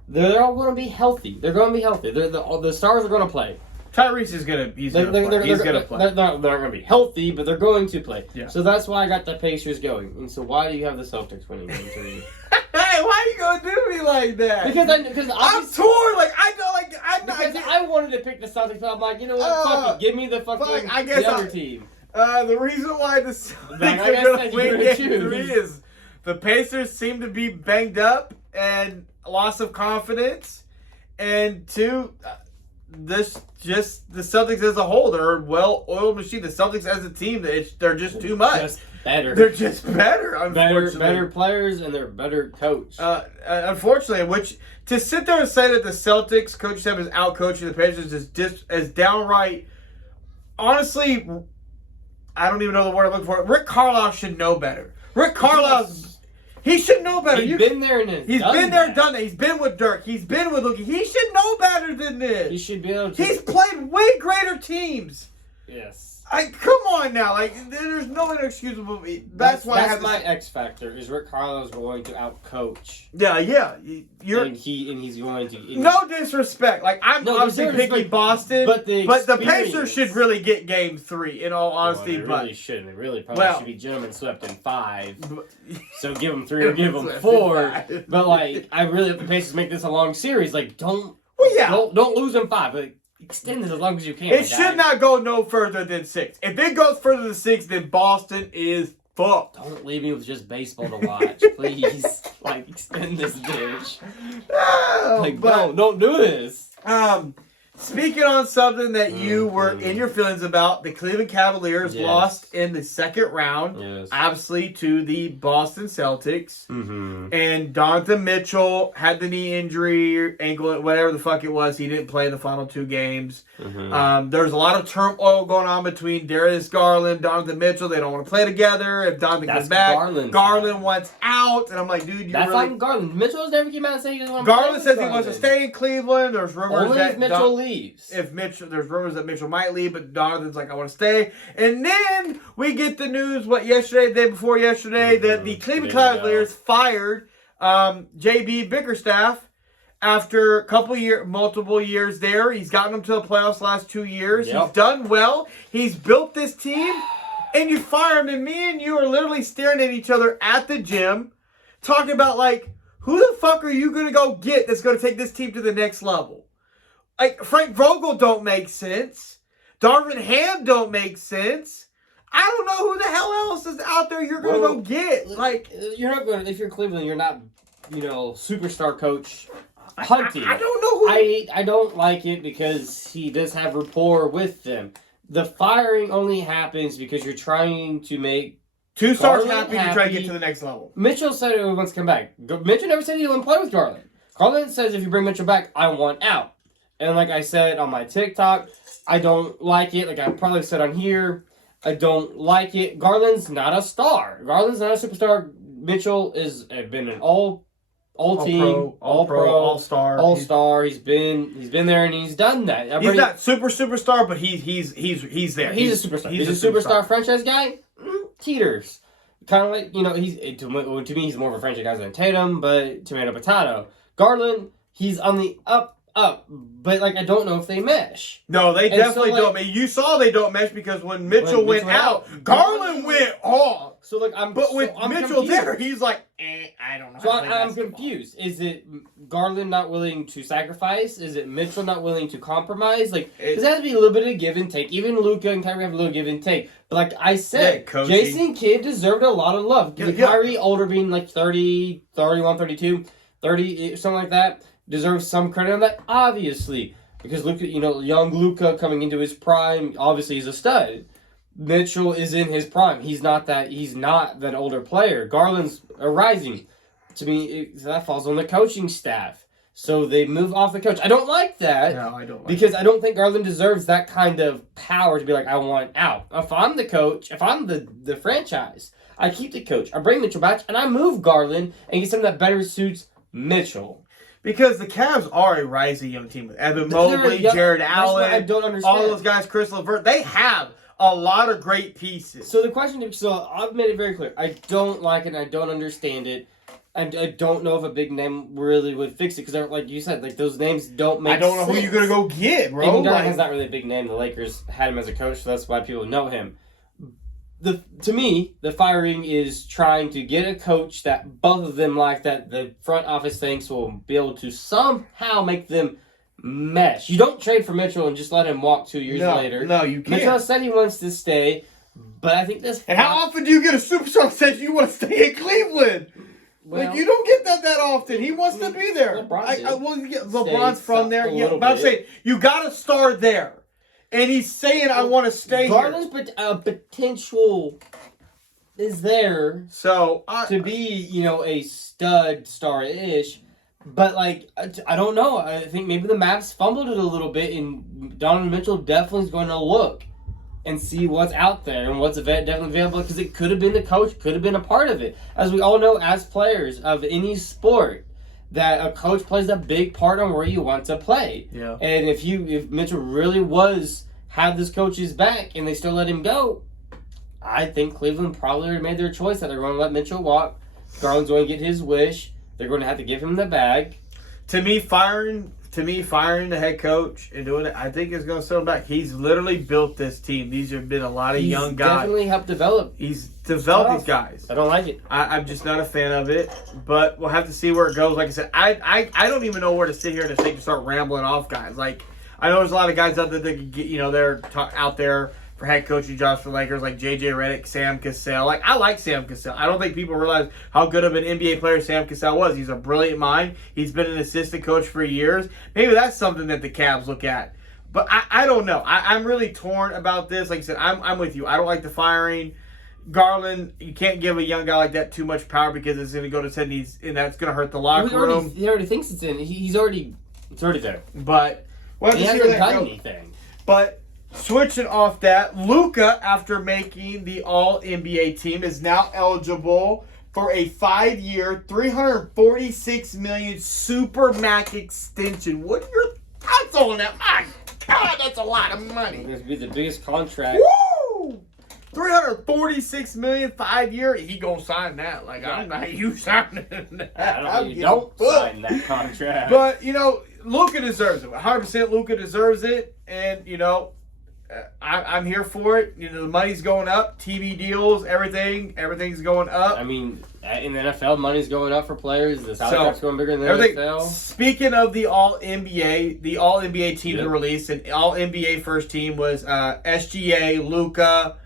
They're all going to be healthy. They're going to be healthy. The stars are going to play. Tyrese is gonna. He's gonna play. He's gonna play. They're not going to be healthy, but they're going to play. Yeah. So that's why I got the Pacers going. And so why do you have the Celtics winning Game 3? Hey, why you gonna do me like that? Because I'm torn. Like I know. Like I wanted to pick the Celtics, but I'm like, you know what? Fuck it. Give me the fucking the other team. The reason why the Celtics are gonna win Game 3 is the Pacers seem to be banged up and loss of confidence, and two. The Celtics as a whole, they're a well-oiled machine. The Celtics as a team, they're just too much. Just better. They're just better, unfortunately. Better players, and they're better coach. Unfortunately, which to sit there and say that the Celtics coaching staff is out-coaching the Pacers is just as downright. Honestly, I don't even know the word I'm looking for. Rick Carlisle should know better. Rick Carlisle. He should know better. He's been there and done that. He's been with Dirk. He's been with Luka. He should know better than this. He should be able to. He's played way greater teams. Yes. Come on now. Like, there's no inexcusable. That's my X factor. Is Rick Carlisle is going to outcoach. Yeah. And he's going to. No disrespect. Like, I'm obviously picking Boston, but the Pacers should really get Game 3. In all honesty, they really shouldn't. They really probably should be gentlemen swept in 5. So give them 3 or give them 4. But like, I really hope the Pacers make this a long series. Like, don't lose in 5. But extend it as long as you can. It should not go no further than 6. If it goes further than 6, then Boston is fucked. Don't leave me with just baseball to watch, please. Like, extend this bitch. Don't do this. Speaking on something that you were in your feelings about, the Cleveland Cavaliers lost in the second round, obviously to the Boston Celtics. Mm-hmm. And Donovan Mitchell had the knee injury, ankle, whatever the fuck it was. He didn't play in the final 2 games. Mm-hmm. There's a lot of turmoil going on between Darius Garland, Donovan Mitchell. They don't want to play together. If Donovan comes back, Garland wants out. And I'm like, dude, that's not Garland. Mitchell never came out and said he doesn't want to Garland says he wants to stay in Cleveland. There's rumors only if Mitchell leaves. There's rumors that Mitchell might leave, but Donovan's like, I want to stay. And then we get the news, the day before yesterday, that the Cleveland Cavaliers fired J.B. Bickerstaff after multiple years there. He's gotten them to the playoffs the last 2 years. He's done well. He's built this team, and you fire him. And me and you are literally staring at each other at the gym, talking about, like, who the fuck are you going to go get that's going to take this team to the next level? Like, Frank Vogel don't make sense. Darvin Ham don't make sense. I don't know who the hell else is out there you're going to go get. Like, you're not going to, if you're Cleveland, you're not, superstar coach hunting. I don't know who. I don't like it because he does have rapport with them. The firing only happens because you're trying to make 2 stars happy to try to get to the next level. Mitchell said he wants to come back. Mitchell never said he wouldn't play with Garland. Garland says if you bring Mitchell back, I want out. And like I said on my TikTok, I don't like it. Like I probably said on here, I don't like it. Garland's not a star. Garland's not a superstar. Mitchell has been an all team, all pro, all star. He's been there and he's done that. He's not superstar, but he's there. He's a superstar. He's a superstar franchise guy. Teeters. Kind of like, he's to me he's more of a franchise guy than Tatum, but tomato potato. Garland, he's on the up, but like I don't know if they mesh. No, they definitely don't. I mean, you saw they don't mesh because when Mitchell went out, Garland went off. So like I'm Mitchell there, he's like, I don't know. So I'm confused. Is it Garland not willing to sacrifice? Is it Mitchell not willing to compromise? Like there has to be a little bit of give and take. Even Luka and Kyrie have a little give and take. But like I said, Jason Kidd deserved a lot of love. Kyrie older being like 30, 31, 32, 30, something like that. Deserves some credit on that, obviously. Because Luka, young Luka coming into his prime, obviously he's a stud. Mitchell is in his prime. He's not that older player. Garland's a rising. To me, that falls on the coaching staff. So they move off the coach. I don't like that. No, I don't like because I don't think Garland deserves that kind of power to be like, I want out. If I'm the coach, if I'm the franchise, I keep the coach. I bring Mitchell back, and I move Garland and get something that better suits Mitchell. Because the Cavs are a rising young team with Evan Mobley, Jared Allen, I don't understand. all those guys, Chris LeVert. They have a lot of great pieces. So the question is, I've made it very clear. I don't like it and I don't understand it. I don't know if a big name really would fix it because, like you said, like those names don't make sense. I don't know who you're gonna go get, bro. Even Garland's not really a big name. The Lakers had him as a coach, so that's why people know him. To me, the firing is trying to get a coach that both of them like, that the front office thinks will be able to somehow make them mesh. You don't trade for Mitchell and just let him walk 2 years later. No, you can't. Mitchell said he wants to stay, but I think this. And how often do you get a superstar that says you want to stay in Cleveland? Well, like, you don't get that often. He wants to be there. LeBron's from there. Yeah, but I'm saying you got to start there. And he's saying, I want to stay Garland's here. Potential is there to be, a stud star-ish. But, like, I don't know. I think maybe the Mavs fumbled it a little bit, and Donovan Mitchell definitely is going to look and see what's out there and what's definitely available, because it could have been the coach, could have been a part of it. As we all know, as players of any sport, that a coach plays a big part on where you want to play. Yeah. And if Mitchell really had this coach's back and they still let him go, I think Cleveland probably already made their choice that they're going to let Mitchell walk. Garland's going to get his wish. They're going to have to give him the bag. To me, firing the head coach and doing it, I think is going to settle back. He's literally built this team. These have been a lot of young guys. He's definitely helped develop. He's developed these guys. I don't like it. I'm just not a fan of it, but we'll have to see where it goes. Like I said, I don't even know where to sit here and start rambling off guys. Like, I know there's a lot of guys out there that can get, they're out there for head coaching jobs for Lakers, like J.J. Redick, Sam Cassell. Like, I like Sam Cassell. I don't think people realize how good of an NBA player Sam Cassell was. He's a brilliant mind. He's been an assistant coach for years. Maybe that's something that the Cavs look at. But I don't know. I'm really torn about this. Like I said, I'm with you. I don't like the firing. Garland, you can't give a young guy like that too much power because it's going to go to his head, and that's going to hurt the locker room. He already thinks it's in. It's already there. But he hasn't done anything. But switching off that, Luka, after making the All-NBA team, is now eligible for a 5-year, $346 million Supermax extension. What are your thoughts on that? My God, that's a lot of money. It's going to be the biggest contract. Woo! $346 million 5-year. He gonna sign that? Like, I'm not you signing that. You don't sign that contract. But Luka deserves it. 100% Luka deserves it, and I'm here for it. The money's going up, TV deals, everything's going up. I mean, in the NFL, money's going up for players. The salary cap's going bigger in the NFL. Speaking of the All-NBA team that released, and All-NBA first team was SGA, Luka,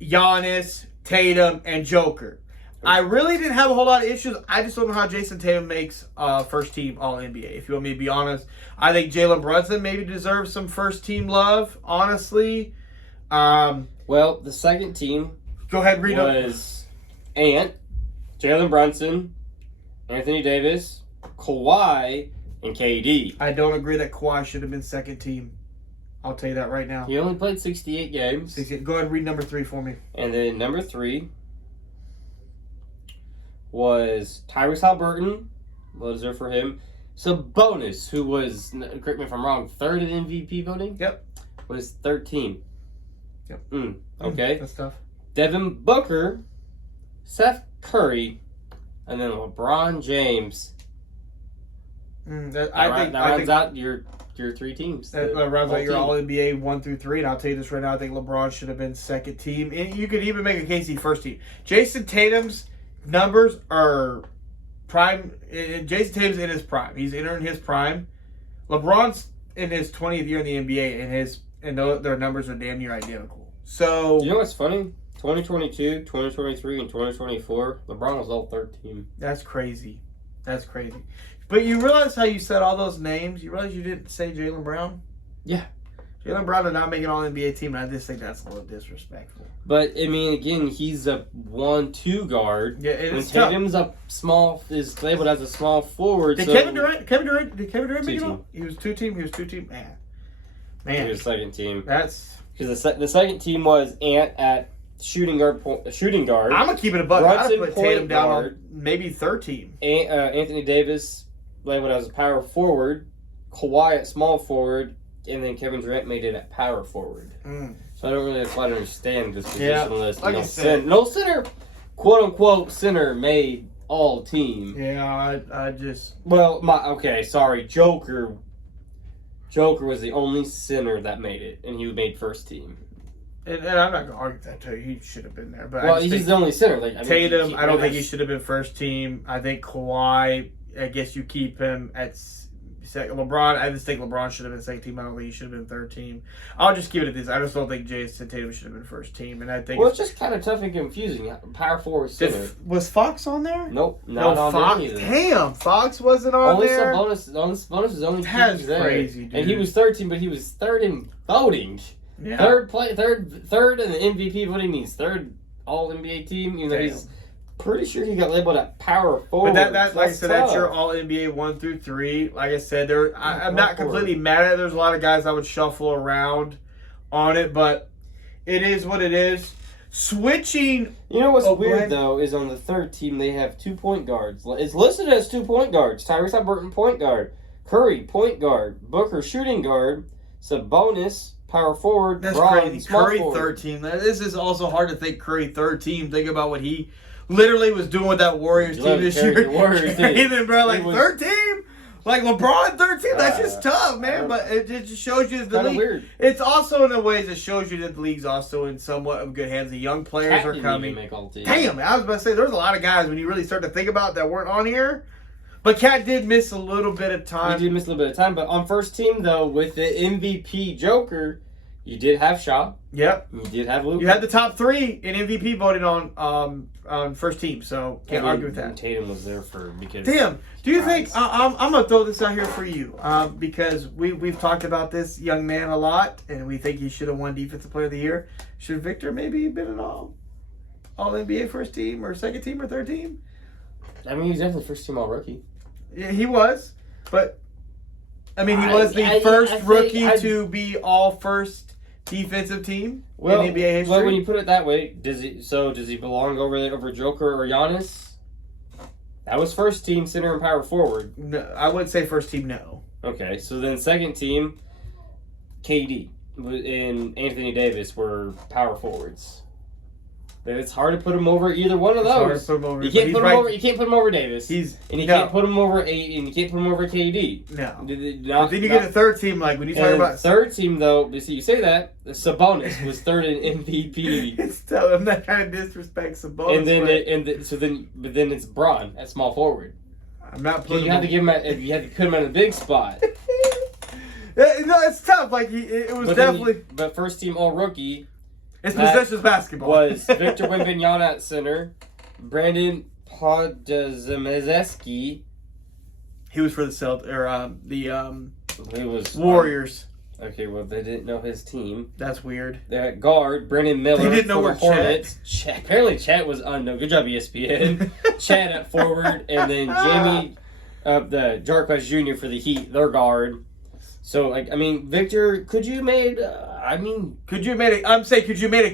Giannis, Tatum, and Joker. I really didn't have a whole lot of issues. I just don't know how Jason Tatum makes first team All-NBA. If you want me to be honest, I think Jalen Brunson maybe deserves some first team love, honestly. Well, the second team go ahead, read was Ant, Jalen Brunson, Anthony Davis, Kawhi, and KD. I don't agree that Kawhi should have been second team. I'll tell you that right now. He only played 68 games. Go ahead and read number 3 for me. And then number 3 was Tyrese Haliburton. Well deserved for him. Sabonis, who was, correct me if I'm wrong, third in MVP voting? Yep. Was 13. Yep. Okay. That's tough. Devin Booker, Seth Curry, and then LeBron James. I think rounds out your 3 teams. That rounds out your All-NBA 1 through 3, and I'll tell you this right now, I think LeBron should have been second team. And you could even make a case he first team. Jason Tatum's numbers are prime. Jason Tatum's in his prime. He's entering his prime. LeBron's in his 20th year in the NBA, and their numbers are damn near identical. So you know what's funny? 2022, 2023, and 2024, LeBron was all third team. That's crazy. But you realize how you said all those names? You realize you didn't say Jaylen Brown? Yeah. Jaylen Brown did not make an All-NBA team, and I just think that's a little disrespectful. But, I mean, again, he's a 1-2 guard. Yeah, it's Tatum's is labeled as a small forward. Did Kevin Durant make it all? He was 2-team. Man. He was second team. That's... Because the second team was Ant at shooting guard. I'm going to keep it a buck. I'd put Tatum down on maybe third team. Anthony Davis labeled as a power forward. Kawhi at small forward. And then Kevin Durant made it at power forward. So I don't really understand this position list. Like I said. No center, quote unquote, center made all team. Yeah, I just. Well, Joker. Joker was the only center that made it, and he made first team. And I'm not gonna argue that too. He should have been there, but Well, he's the only center. Tatum, I don't think he should have been first team. I think Kawhi, I guess you keep him at second. LeBron, I just think LeBron should have been second team. I don't think he should have been third team. I'll just give it at this. I just don't think Jason Tatum should have been first team. And I think it's just kind of tough and confusing. Power forward center. Was Fox on there? Nope, not on Fox. there either. Damn, Fox wasn't on there. Bonus is only That's there. crazy, dude. And he was third team, but he was third in voting. Yeah. Third in the MVP voting. He's third All NBA team. You know, he's pretty sure he got labeled at power forward. But that like I said, that's your All NBA 1 through 3. Like I said, I'm not completely mad at it. There's a lot of guys I would shuffle around on it, but it is what it is. Switching. You know what's weird though is on the third team they have 2 point guards. It's listed as 2 point guards. Tyrese Haliburton point guard, Curry point guard, Booker shooting guard, Sabonis power forward. That's Braun, crazy. Curry forward. third team. This is also hard to think Curry third team. Think about what he literally was doing with that Warriors team this year. Even, bro, like third team? Like LeBron third team? That's just tough, man. But it just shows you the league. Weird. It's also in a ways it shows you that the league's also in somewhat of good hands. The young players are coming. Damn, I was about to say there's a lot of guys when you really start to think about that weren't on here. But Cat did miss a little bit of time. He did miss a little bit of time, but on first team though, with the MVP Joker, you did have Shaw. Yep. You did have Luka. You had the top 3 in MVP voted on first team, so can't argue with that. Tatum was there because. Damn. Do you think I'm gonna throw this out here for you? Because we've talked about this young man a lot, and we think he should have won Defensive Player of the Year. Should Victor maybe have been an All NBA first team or second team or third team? I mean, he was definitely first team All Rookie. Yeah, he was, but he was the first rookie to be all first defensive team in NBA history. Well, when you put it that way, does he belong over Joker or Giannis? That was first team center and power forward. No, I would say first team. No. Okay, so then second team, KD and Anthony Davis were power forwards. Then it's hard to put him over either one of those. You can't put him over Davis. You can't put him over KD. No. But then you get a third team, like when you talk about third team though. You say that Sabonis was third in MVP. I'm not trying to disrespect Sabonis. But then it's Braun at small forward. I'm not putting. You had to put him in a big spot. No, it's tough. Like it was definitely. But first team All Rookie. It's possessions basketball. Was Victor Wembanyama at center, Brandon Podziemski. He was for the he was Warriors. Okay, well they didn't know his team. That's weird. At guard, Brandon Miller. They didn't know where Hornets. Apparently, Chet was unknown. Good job, ESPN. Chet at forward, and then Jimmy, the Jarquez Jr. for the Heat, their guard. So, Victor, could you made a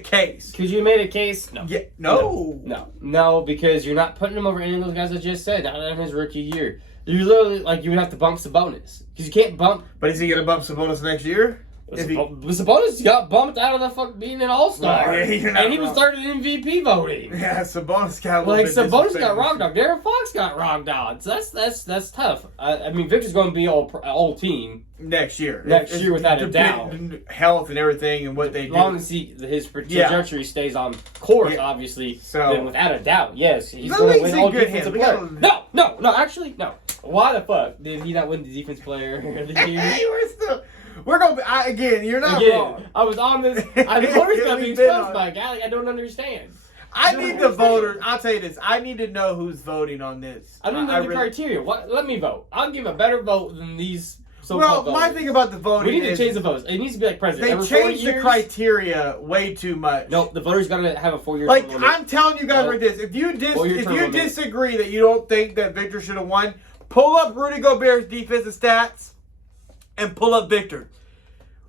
case? Could you made a case? No. Yeah, No, because you're not putting him over any of those guys I just said, not in his rookie year. You literally, you would have to bump Sabonis. Because you can't bump. But is he going to bump Sabonis next year? Sabonis got bumped out of the being an All-Star. And he was third in MVP voting. Yeah, Sabonis got a little bit Sabonis got wrong dog. Darren Fox got wrong dog. So that's tough. Victor's going to be all team next year. Without a doubt. Health and everything and what they do. As long as his trajectory stays on course, obviously, then without a doubt, yes, he's going to win all defensive player. No, actually, no. Why the fuck did he not win the defense player of the year? We're going to you're not wrong. I was on this. I know we're going to be exposed by a guy. I don't understand. I need the voters. I'll tell you this. I need to know who's voting on this. I don't know the criteria. Let me vote. I'll give a better vote than these so-called voters. My thing about the voting we need to change the votes. It needs to be like president. They changed the criteria way too much. No, the voters got to have a 4-year term limit. I'm telling you guys right this. If you disagree that you don't think that Victor should have won, pull up Rudy Gobert's defensive stats and pull up Victor.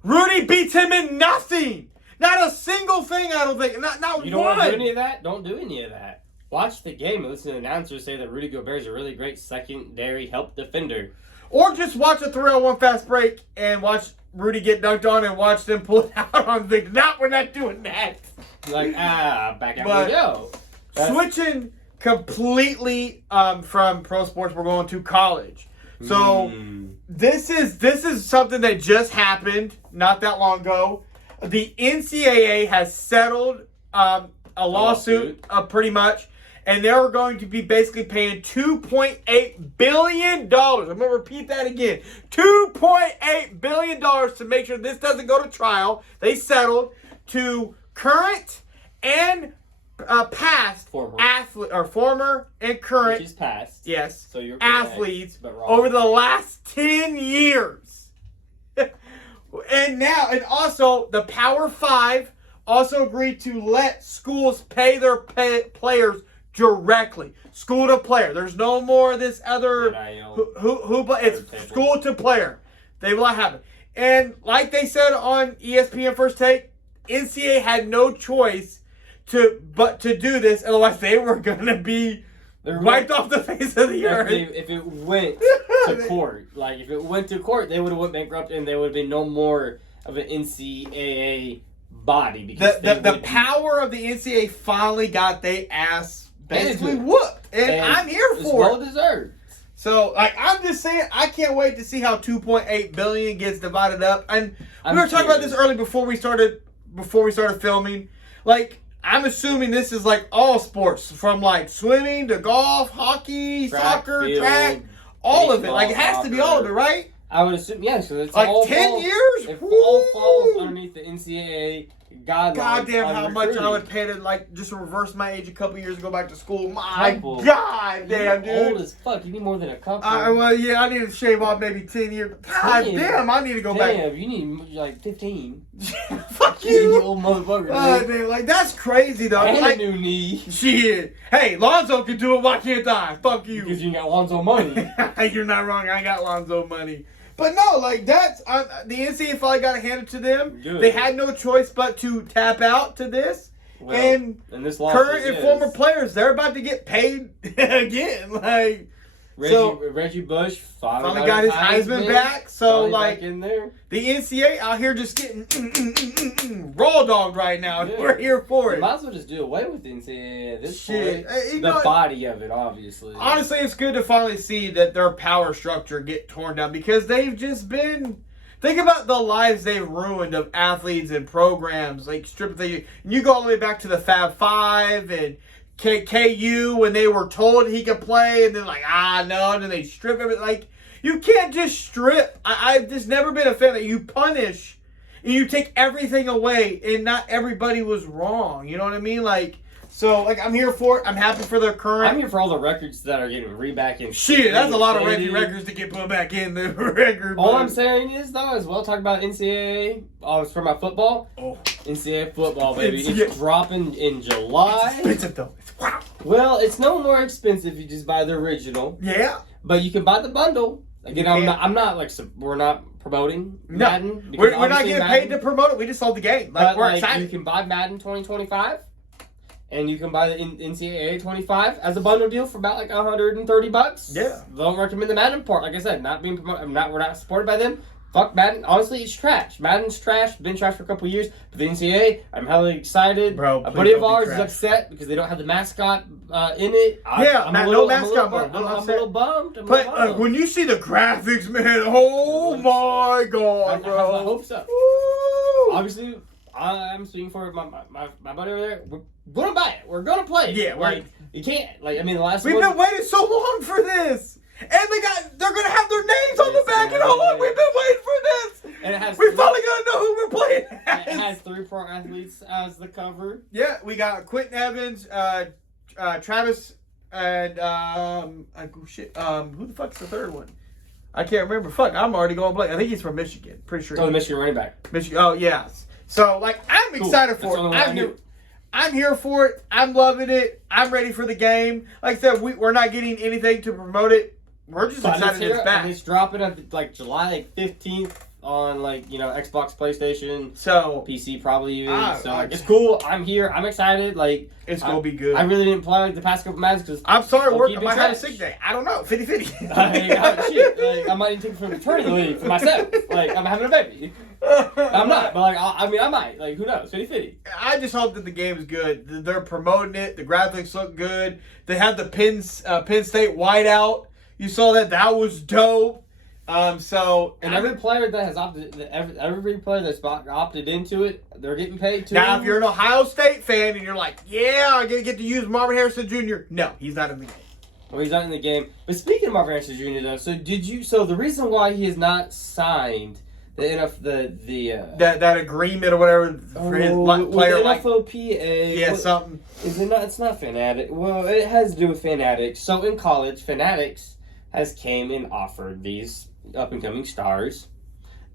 Rudy beats him in nothing. Not a single thing, I don't think. Not you don't want to do any of that? Don't do any of that. Watch the game and listen to the announcers say that Rudy Gobert is a really great secondary help defender. Or just watch a 3-on-1 fast break and watch Rudy get dunked on and watch them pull it out on Victor. We're not doing that. Back out we go. Switching completely from pro sports. We're going to college. So this is something that just happened not that long ago. The NCAA has settled a lawsuit pretty much. And they're going to be basically paying $2.8 billion. I'm going to repeat that again. $2.8 billion to make sure this doesn't go to trial. They settled to current and past athlete, or former and current. Which is past. Yes. So you're athletes correct, but wrong. over the last 10 years. And also the Power 5 also agreed to let schools pay their players directly, school to player. There's no more of this other it's school to player. They will have it. And like they said on ESPN First Take, NCAA had no choice but to do this, otherwise they were gonna be wiped off the face of the earth. If it went to court, if it went to court, they would have went bankrupt, and there would have been no more of an NCAA body, because the power of the NCAA finally got their ass basically whooped, and I'm here for it. Well deserved. So, I'm just saying, I can't wait to see how $2.8 billion gets divided up. And we were talking about this early before we started filming. I'm assuming this is all sports, from swimming to golf, hockey, soccer, track, all of it. It has to be all of it, right? I would assume, yes. So it's 10 years. It all falls underneath the NCAA. Goddamn, how much I would pay to just reverse my age a couple years and go back to school. My goddamn, dude. Old as fuck. You need more than a couple. I need to shave off maybe 10 years. God damn, I need to go back. Damn, you need 15. Fuck you. You old motherfucker. Damn, that's crazy though. And a new knee. Shit. Hey, Lonzo can do it. Why can't I? Fuck you. Because you got Lonzo money. You're not wrong. I got Lonzo money. But no, that's the NCAA finally got it handed to them. Good. They had no choice but to tap out to this. Well, and this current and former players, they're about to get paid again. Reggie Bush finally got his Heisman back. So back in there. The NCAA out here just getting raw dogged right now. Yeah. We're here for it. Might as well just do away with the NCAA at this point. The body of it, obviously. Honestly, it's good to finally see that their power structure get torn down, because they've just been. Think about the lives they've ruined of athletes and programs. You go all the way back to the Fab Five and KU when they were told he could play, and then no, and then they strip everything. You can't just strip. I've just never been a fan that you punish and you take everything away, and not everybody was wrong. You know what I mean? I'm here for it. I'm happy for their current. I'm here for all the records that are getting reback in. Shit, that's a lot of records to get put back in the record. All I'm saying is, though, as well, talk about NCAA. It's for my football. Oh. NCAA football, baby. It's dropping in July. It's expensive, though. Wow. Well, it's no more expensive if you just buy the original. Yeah. But you can buy the bundle. Again, I'm not we're not promoting Madden. We're not getting paid to promote it. We just sold the game. We're excited. You can buy Madden 2025, and you can buy the NCAA 25 as a bundle deal for about $130. Yeah. Don't recommend the Madden part. Like I said, not being promoted. We're not supported by them. Fuck Madden. Honestly, it's trash. Madden's trash. Been trash for a couple years. But the NCAA, I'm hella excited. Bro, a buddy of ours is upset because they don't have the mascot in it. I'm a little bummed. But when you see the graphics, man, oh my god, bro. I hope so. Woo! Obviously, I'm speaking for my buddy over there. We're gonna buy it. We're gonna play it. Yeah, you can't. The last We've been waiting so long for this. And they're gonna have their names on the back, and how long we've been waiting for this. And we're finally gonna know who we're playing as. It has 3 pro athletes as the cover. Yeah, we got Quentin Evans, Travis, and who the fuck's the third one? I can't remember. Fuck, I'm already going blank. I think he's from Michigan. Pretty sure. Oh, the Michigan running back. Michigan. Oh, yes. So I'm excited for it. I'm here for it. I'm loving it. I'm ready for the game. Like I said, we're not getting anything to promote it. We're just excited it's back. And it's dropping on July 15th on Xbox, PlayStation, so PC probably even. It's cool. I'm here. I'm excited. It's gonna be good. I really didn't play the past couple matches because I'm sorry, I might have a sick day. I don't know. 50-50. I might even take it from maternity leave for myself. I'm having a baby. I'm not, but like I might. Like who knows? 50-50. I just hope that the game is good. They're promoting it. The graphics look good. They have the Penn State whiteout. You saw that? That was dope. And every player that has every player that's opted into it, they're getting paid too. Now, if you're an Ohio State fan and you're like, yeah, I'm gonna get to use Marvin Harrison Jr. No, he's not in the game. Well, he's not in the game. But speaking of Marvin Harrison Jr. though, so the reason why he has not signed that agreement or whatever for his player like NFOPA. something. Is it not? It's not Fanatic. Well, it has to do with Fanatics. So in college, Fanatics has came and offered these up and coming stars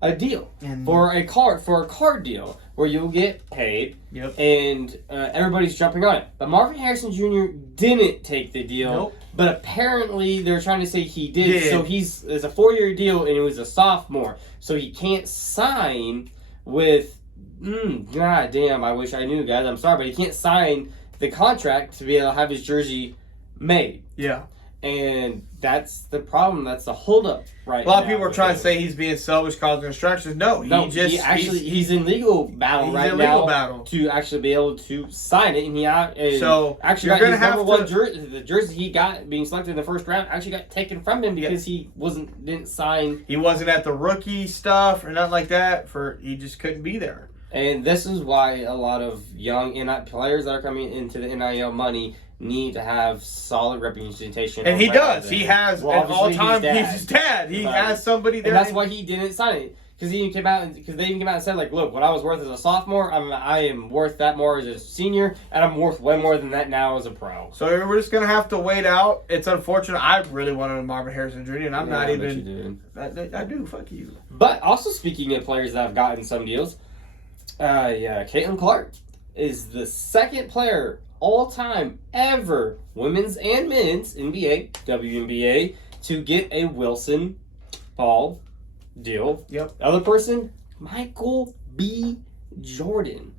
a deal for a card deal where you'll get paid. Yep. And everybody's jumping on it. But Marvin Harrison Jr. didn't take the deal. Nope. But apparently they're trying to say he did. So it's a 4-year deal and it was a sophomore. So he can't sign with God damn, I wish I knew, guys. I'm sorry, but he can't sign the contract to be able to have his jersey made. Yeah. And that's the problem. That's the holdup right now. A lot of people are trying to say he's being selfish, causing distractions. No, he's in legal battle right now to actually be able to sign it. And he actually got his number one jersey. The jersey he got being selected in the first round actually got taken from him because he didn't sign. He wasn't at the rookie stuff or nothing like that. He just couldn't be there. And this is why a lot of young players that are coming into the NIL money need to have solid representation. And he does. He has at all time. He's his dad. He has somebody there. And that's why he didn't sign it. Because they even came out and said, like, look, what I was worth as a sophomore, I am worth that more as a senior, and I'm worth way more than that now as a pro. So we're just gonna have to wait out. It's unfortunate. I really wanted Marvin Harrison Jr. and I'm not even. I do. Fuck you. But also speaking of players that have gotten some deals, Caitlin Clark is the second player all time ever, women's and men's NBA, WNBA, to get a Wilson Ball deal. Yep. The other person, Michael B. Jordan,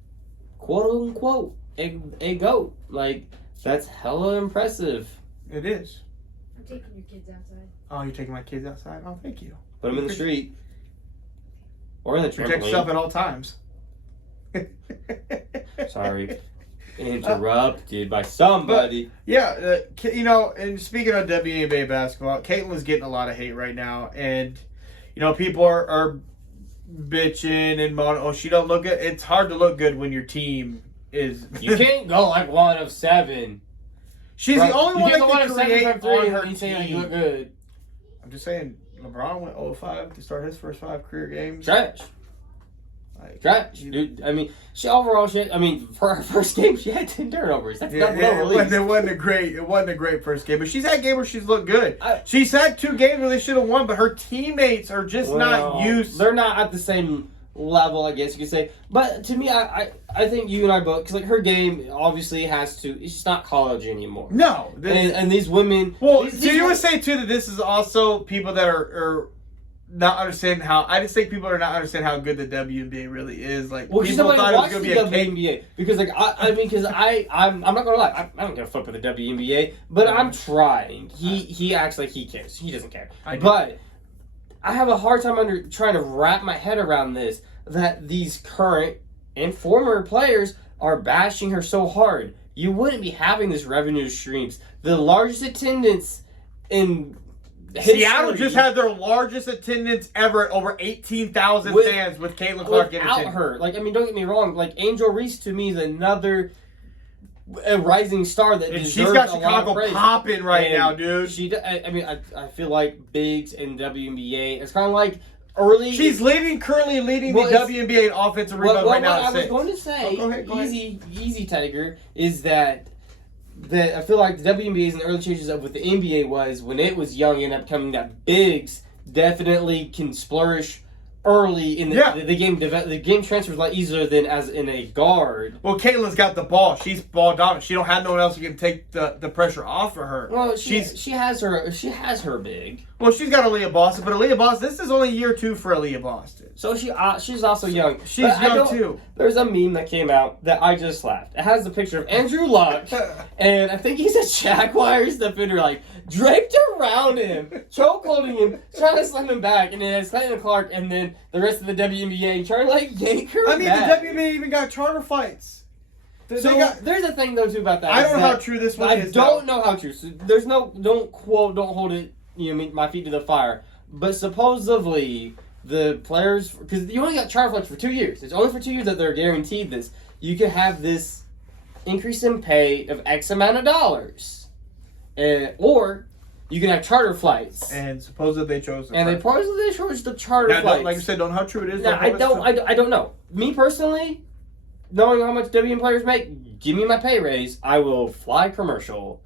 quote unquote, a GOAT. Like, that's hella impressive. It is. I'm taking your kids outside. Oh, you're taking my kids outside? Oh, thank you. Put them in the street. Or in the trampoline. Protect yourself at all times. Sorry. Interrupted by somebody. And speaking of WNBA basketball, Caitlin's getting a lot of hate right now. And, people are bitching and moaning, oh, she don't look good. It's hard to look good when your team is... You can't go like 1 of 7. She's the only one that can create on her team. team. You look good. I'm just saying, LeBron went 0-5 to start his first 5 career games. Trash. Trash, dude. I mean, for her first game, she had 10 turnovers. That's not it wasn't a great first game, but she's had a game where she's looked good. She's had 2 games where they should have won, but her teammates are just not used. They're not at the same level, I guess you could say. But to me, I think you and I both, because her game obviously it's just not college anymore. No, and these women. Well, you would say too that this is also people that are not understanding how. I just think people are not understanding how good the WNBA really is. Like, well, people thought it was going to be a WNBA because, like, I'm not gonna lie, I don't give a fuck with the WNBA, but I'm trying. He acts like he cares. He doesn't care. But I have a hard time trying to wrap my head around this, that these current and former players are bashing her so hard. You wouldn't be having this revenue streams. The largest attendance in history. Seattle just had their largest attendance ever at over 18,000 fans with Caitlin Clark in attendance. Without her. Like, I mean, don't get me wrong. Like, Angel Reese to me is another rising star that deserves she's got a lot of Chicago praise. Popping right now, dude. I feel like Biggs and WNBA, it's kind of like early. She's currently leading the WNBA in offensive rebounds right now. What I was going to say, go ahead. easy Tiger, is that I feel like the WNBA is in the early stages of what the NBA was when it was young and upcoming. That Biggs definitely can flourish early in the game. The game transfers a lot easier than as in a guard. Well, Caitlin's got the ball. She's ball dominant. She don't have no one else who can take the pressure off of her. Well, she has her big. Well, she's got Aaliyah Boston, but Aaliyah Boston, this is only year 2 for Aaliyah Boston. So she's also young. She's young too. There's a meme that came out that I just laughed. It has a picture of Andrew Luck, and I think he's a Jaguars defender, like draped around him, chokeholding him, trying to slam him back, and then it has Clayton Clark, and then the rest of the WNBA trying to like yank her I mean, back. the WNBA even got charter fights. There's a thing though too about that. I don't know how true this one is. I don't know how true. So there's no don't hold it. My feet to the fire. But supposedly the players, because you only got charter flights for 2 years. It's only for 2 years that they're guaranteed this. You can have this increase in pay of X amount of dollars, or you can have charter flights. And supposedly they chose. They chose the charter flights. Like I said, don't know how true it is. Now, I don't know. Me personally, knowing how much WN players make, give me my pay raise. I will fly commercial.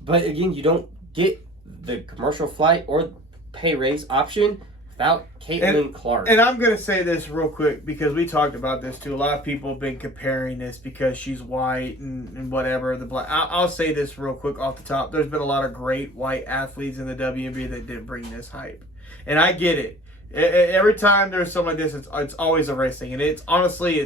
But again, you don't get the commercial flight or pay raise option without Caitlin Clark. And I'm going to say this real quick because we talked about this too. A lot of people have been comparing this because she's white and whatever. The black. I'll say this real quick off the top. There's been a lot of great white athletes in the WNBA that didn't bring this hype. And I get it. Every time there's something like this, it's always a race thing, and it's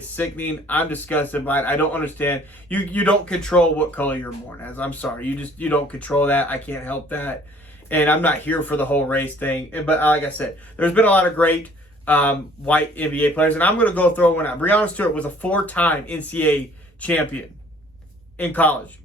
sickening. I'm disgusted by it. I don't understand. You don't control what color you're born as. I'm sorry, you don't control that. I can't help that, and I'm not here for the whole race thing. But like I said, there's been a lot of great white NBA players, and I'm going to go throw one out. Breonna Stewart was a 4-time NCAA champion in college.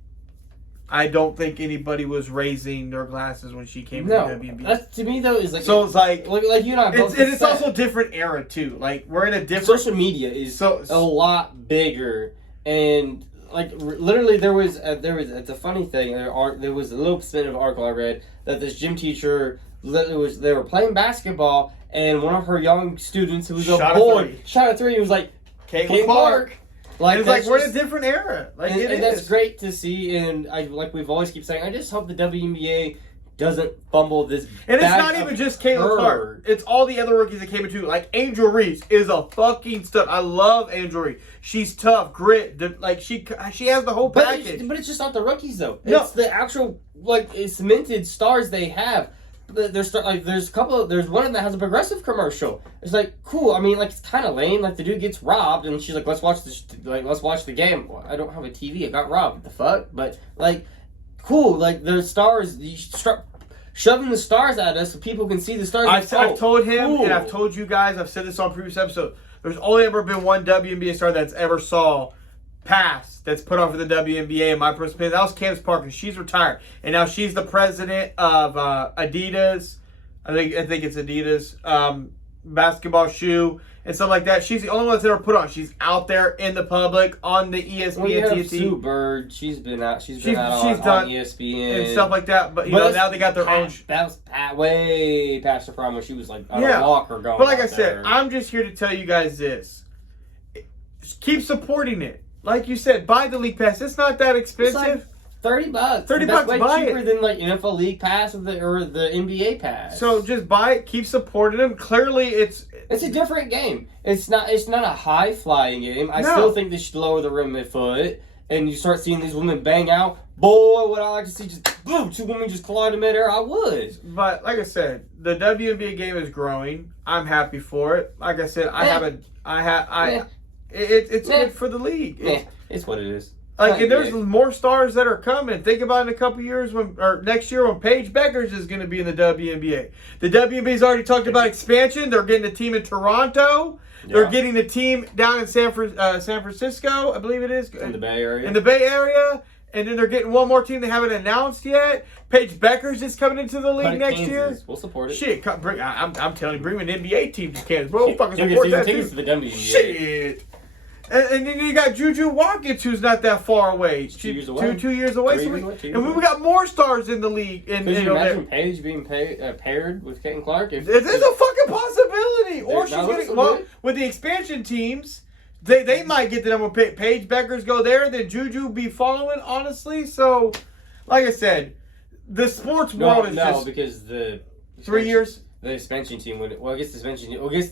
I don't think anybody was raising their glasses when she came to the WNBA. That to me though is like so. It's like you and I both. It's also a different era too. Like we're in a different. Social media is a lot bigger, and like literally there was it's a funny thing. There was a little snippet of an article I read that this gym teacher they were playing basketball and one of her young students who was a boy shot a 3. He was like Caitlin Clark. Like it's like we're in a different era. Like and that's great to see. And we've always keep saying, I just hope the WNBA doesn't fumble this. And it's not even just Caitlin Clark. It's all the other rookies that came in too. Like Angel Reese is a fucking stud. I love Angel Reese. She's tough, grit. Like she has the whole package. But it's just not the rookies though. No. It's the actual cemented stars they have. There's one of them that has a Progressive commercial. It's like cool. I mean, like it's kind of lame. Like the dude gets robbed, and she's like, "Let's watch this. Let's watch the game." Well, I don't have a TV. I got robbed. What the fuck? But like, cool. Like the stars. You start shoving the stars at us so people can see the stars. I've told him, and I've told you guys. I've said this on previous episodes. There's only ever been one WNBA star that's ever saw pass that's put on for the WNBA, in my personal opinion. That was Candace Parker. She's retired, and now she's the president of Adidas. I think it's Adidas basketball shoe and stuff like that. She's the only one that's ever put on. She's out there in the public on the ESPN. Well, you have Sue Bird. She's been out. She's done on ESPN and stuff like that. But now they got their own. That was way past the prime when she was like on a walker going. But like I said, I'm just here to tell you guys this: just keep supporting it. Like you said, buy the league pass. It's not that expensive. It's like $30. $30 way buy cheaper it. Than like NFL league pass or the NBA pass. So just buy it. Keep supporting them. Clearly, it's a different game. It's not a high flying game. I still think they should lower the rim of foot. And you start seeing these women bang out. Boy, would I like to see just boom, 2 women just collide in midair? I would. But like I said, the WNBA game is growing. I'm happy for it. Like I said, It's good for the league. It's what it is. Like, and there's more stars that are coming. Think about in a couple years or next year when Paige Beckers is going to be in the WNBA. The WNBA's already talked about expansion. They're getting a team in Toronto. Yeah. They're getting a team down in San Francisco, I believe it is. In the Bay Area. In the Bay Area. And then they're getting one more team they haven't announced yet. Paige Beckers is coming into the league next year. We'll support it. Shit, I'm telling you, bring an NBA team to Kansas. Bro, we'll fucking support that too. To the WNBA. Shit. And then you got Juju Watkins, who's not that far away. 2 years away. 2 years away. And we got more stars in the league. Could you imagine Paige being paired with Caitlin Clark? There's a fucking possibility. Or she's getting with the expansion teams. They might get the number. Paige Beckers go there, then Juju be following. Honestly, so like I said, the sports world is just because the 3 years. The expansion team would. Well, I guess the expansion. Well, I guess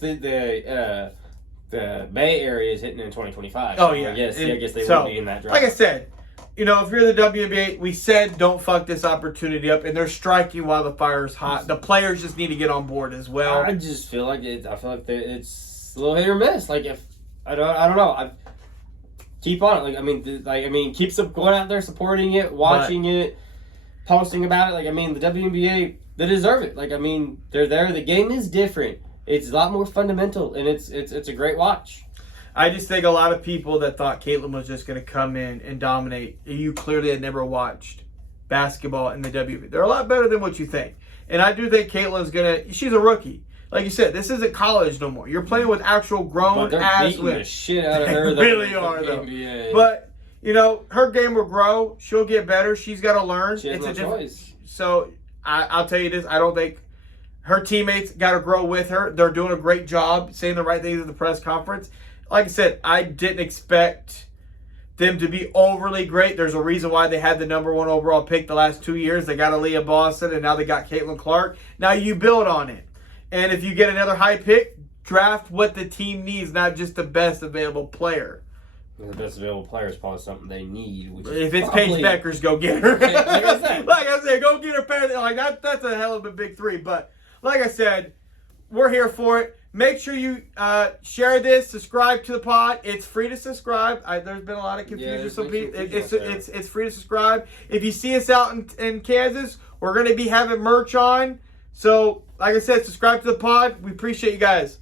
the Bay Area is hitting in 2025. Oh yeah, yes. I guess they will be in that draft. Like I said, you know, if you're the WNBA, we said don't fuck this opportunity up, and they're striking while the fire's hot. The players just need to get on board as well. I just feel like it's a little hit or miss. Like if I don't know. Keep on it. Keep going out there, supporting it, watching it, posting about it. Like, I mean, the WNBA, they deserve it. Like, I mean, they're there. The game is different. It's a lot more fundamental, and it's a great watch. I just think a lot of people that thought Caitlin was just going to come in and dominate, you clearly had never watched basketball in the WNBA. They're a lot better than what you think. And I do think Caitlin's she's a rookie. Like you said, this isn't college no more. You're playing with actual grown ass women. The shit out of her. They really are, though. NBA. But, you know, her game will grow. She'll get better. She's got to learn. She has no choice. So, I'll tell you this. I don't think her teammates got to grow with her. They're doing a great job saying the right things at the press conference. Like I said, I didn't expect them to be overly great. There's a reason why they had the number 1 overall pick the last 2 years. They got Aaliyah Boston, and now they got Caitlin Clark. Now you build on it. And if you get another high pick, draft what the team needs, not just the best available player. The best available player is probably something they need. If it's Paige Beckers, go get her. like I said, go get her. Like that's a hell of a big 3. But like I said, we're here for it. Make sure you share this, subscribe to the pod. It's free to subscribe. There's been a lot of confusion. It's free to subscribe. If you see us out in Kansas, we're going to be having merch on. So, like I said, subscribe to the pod. We appreciate you guys.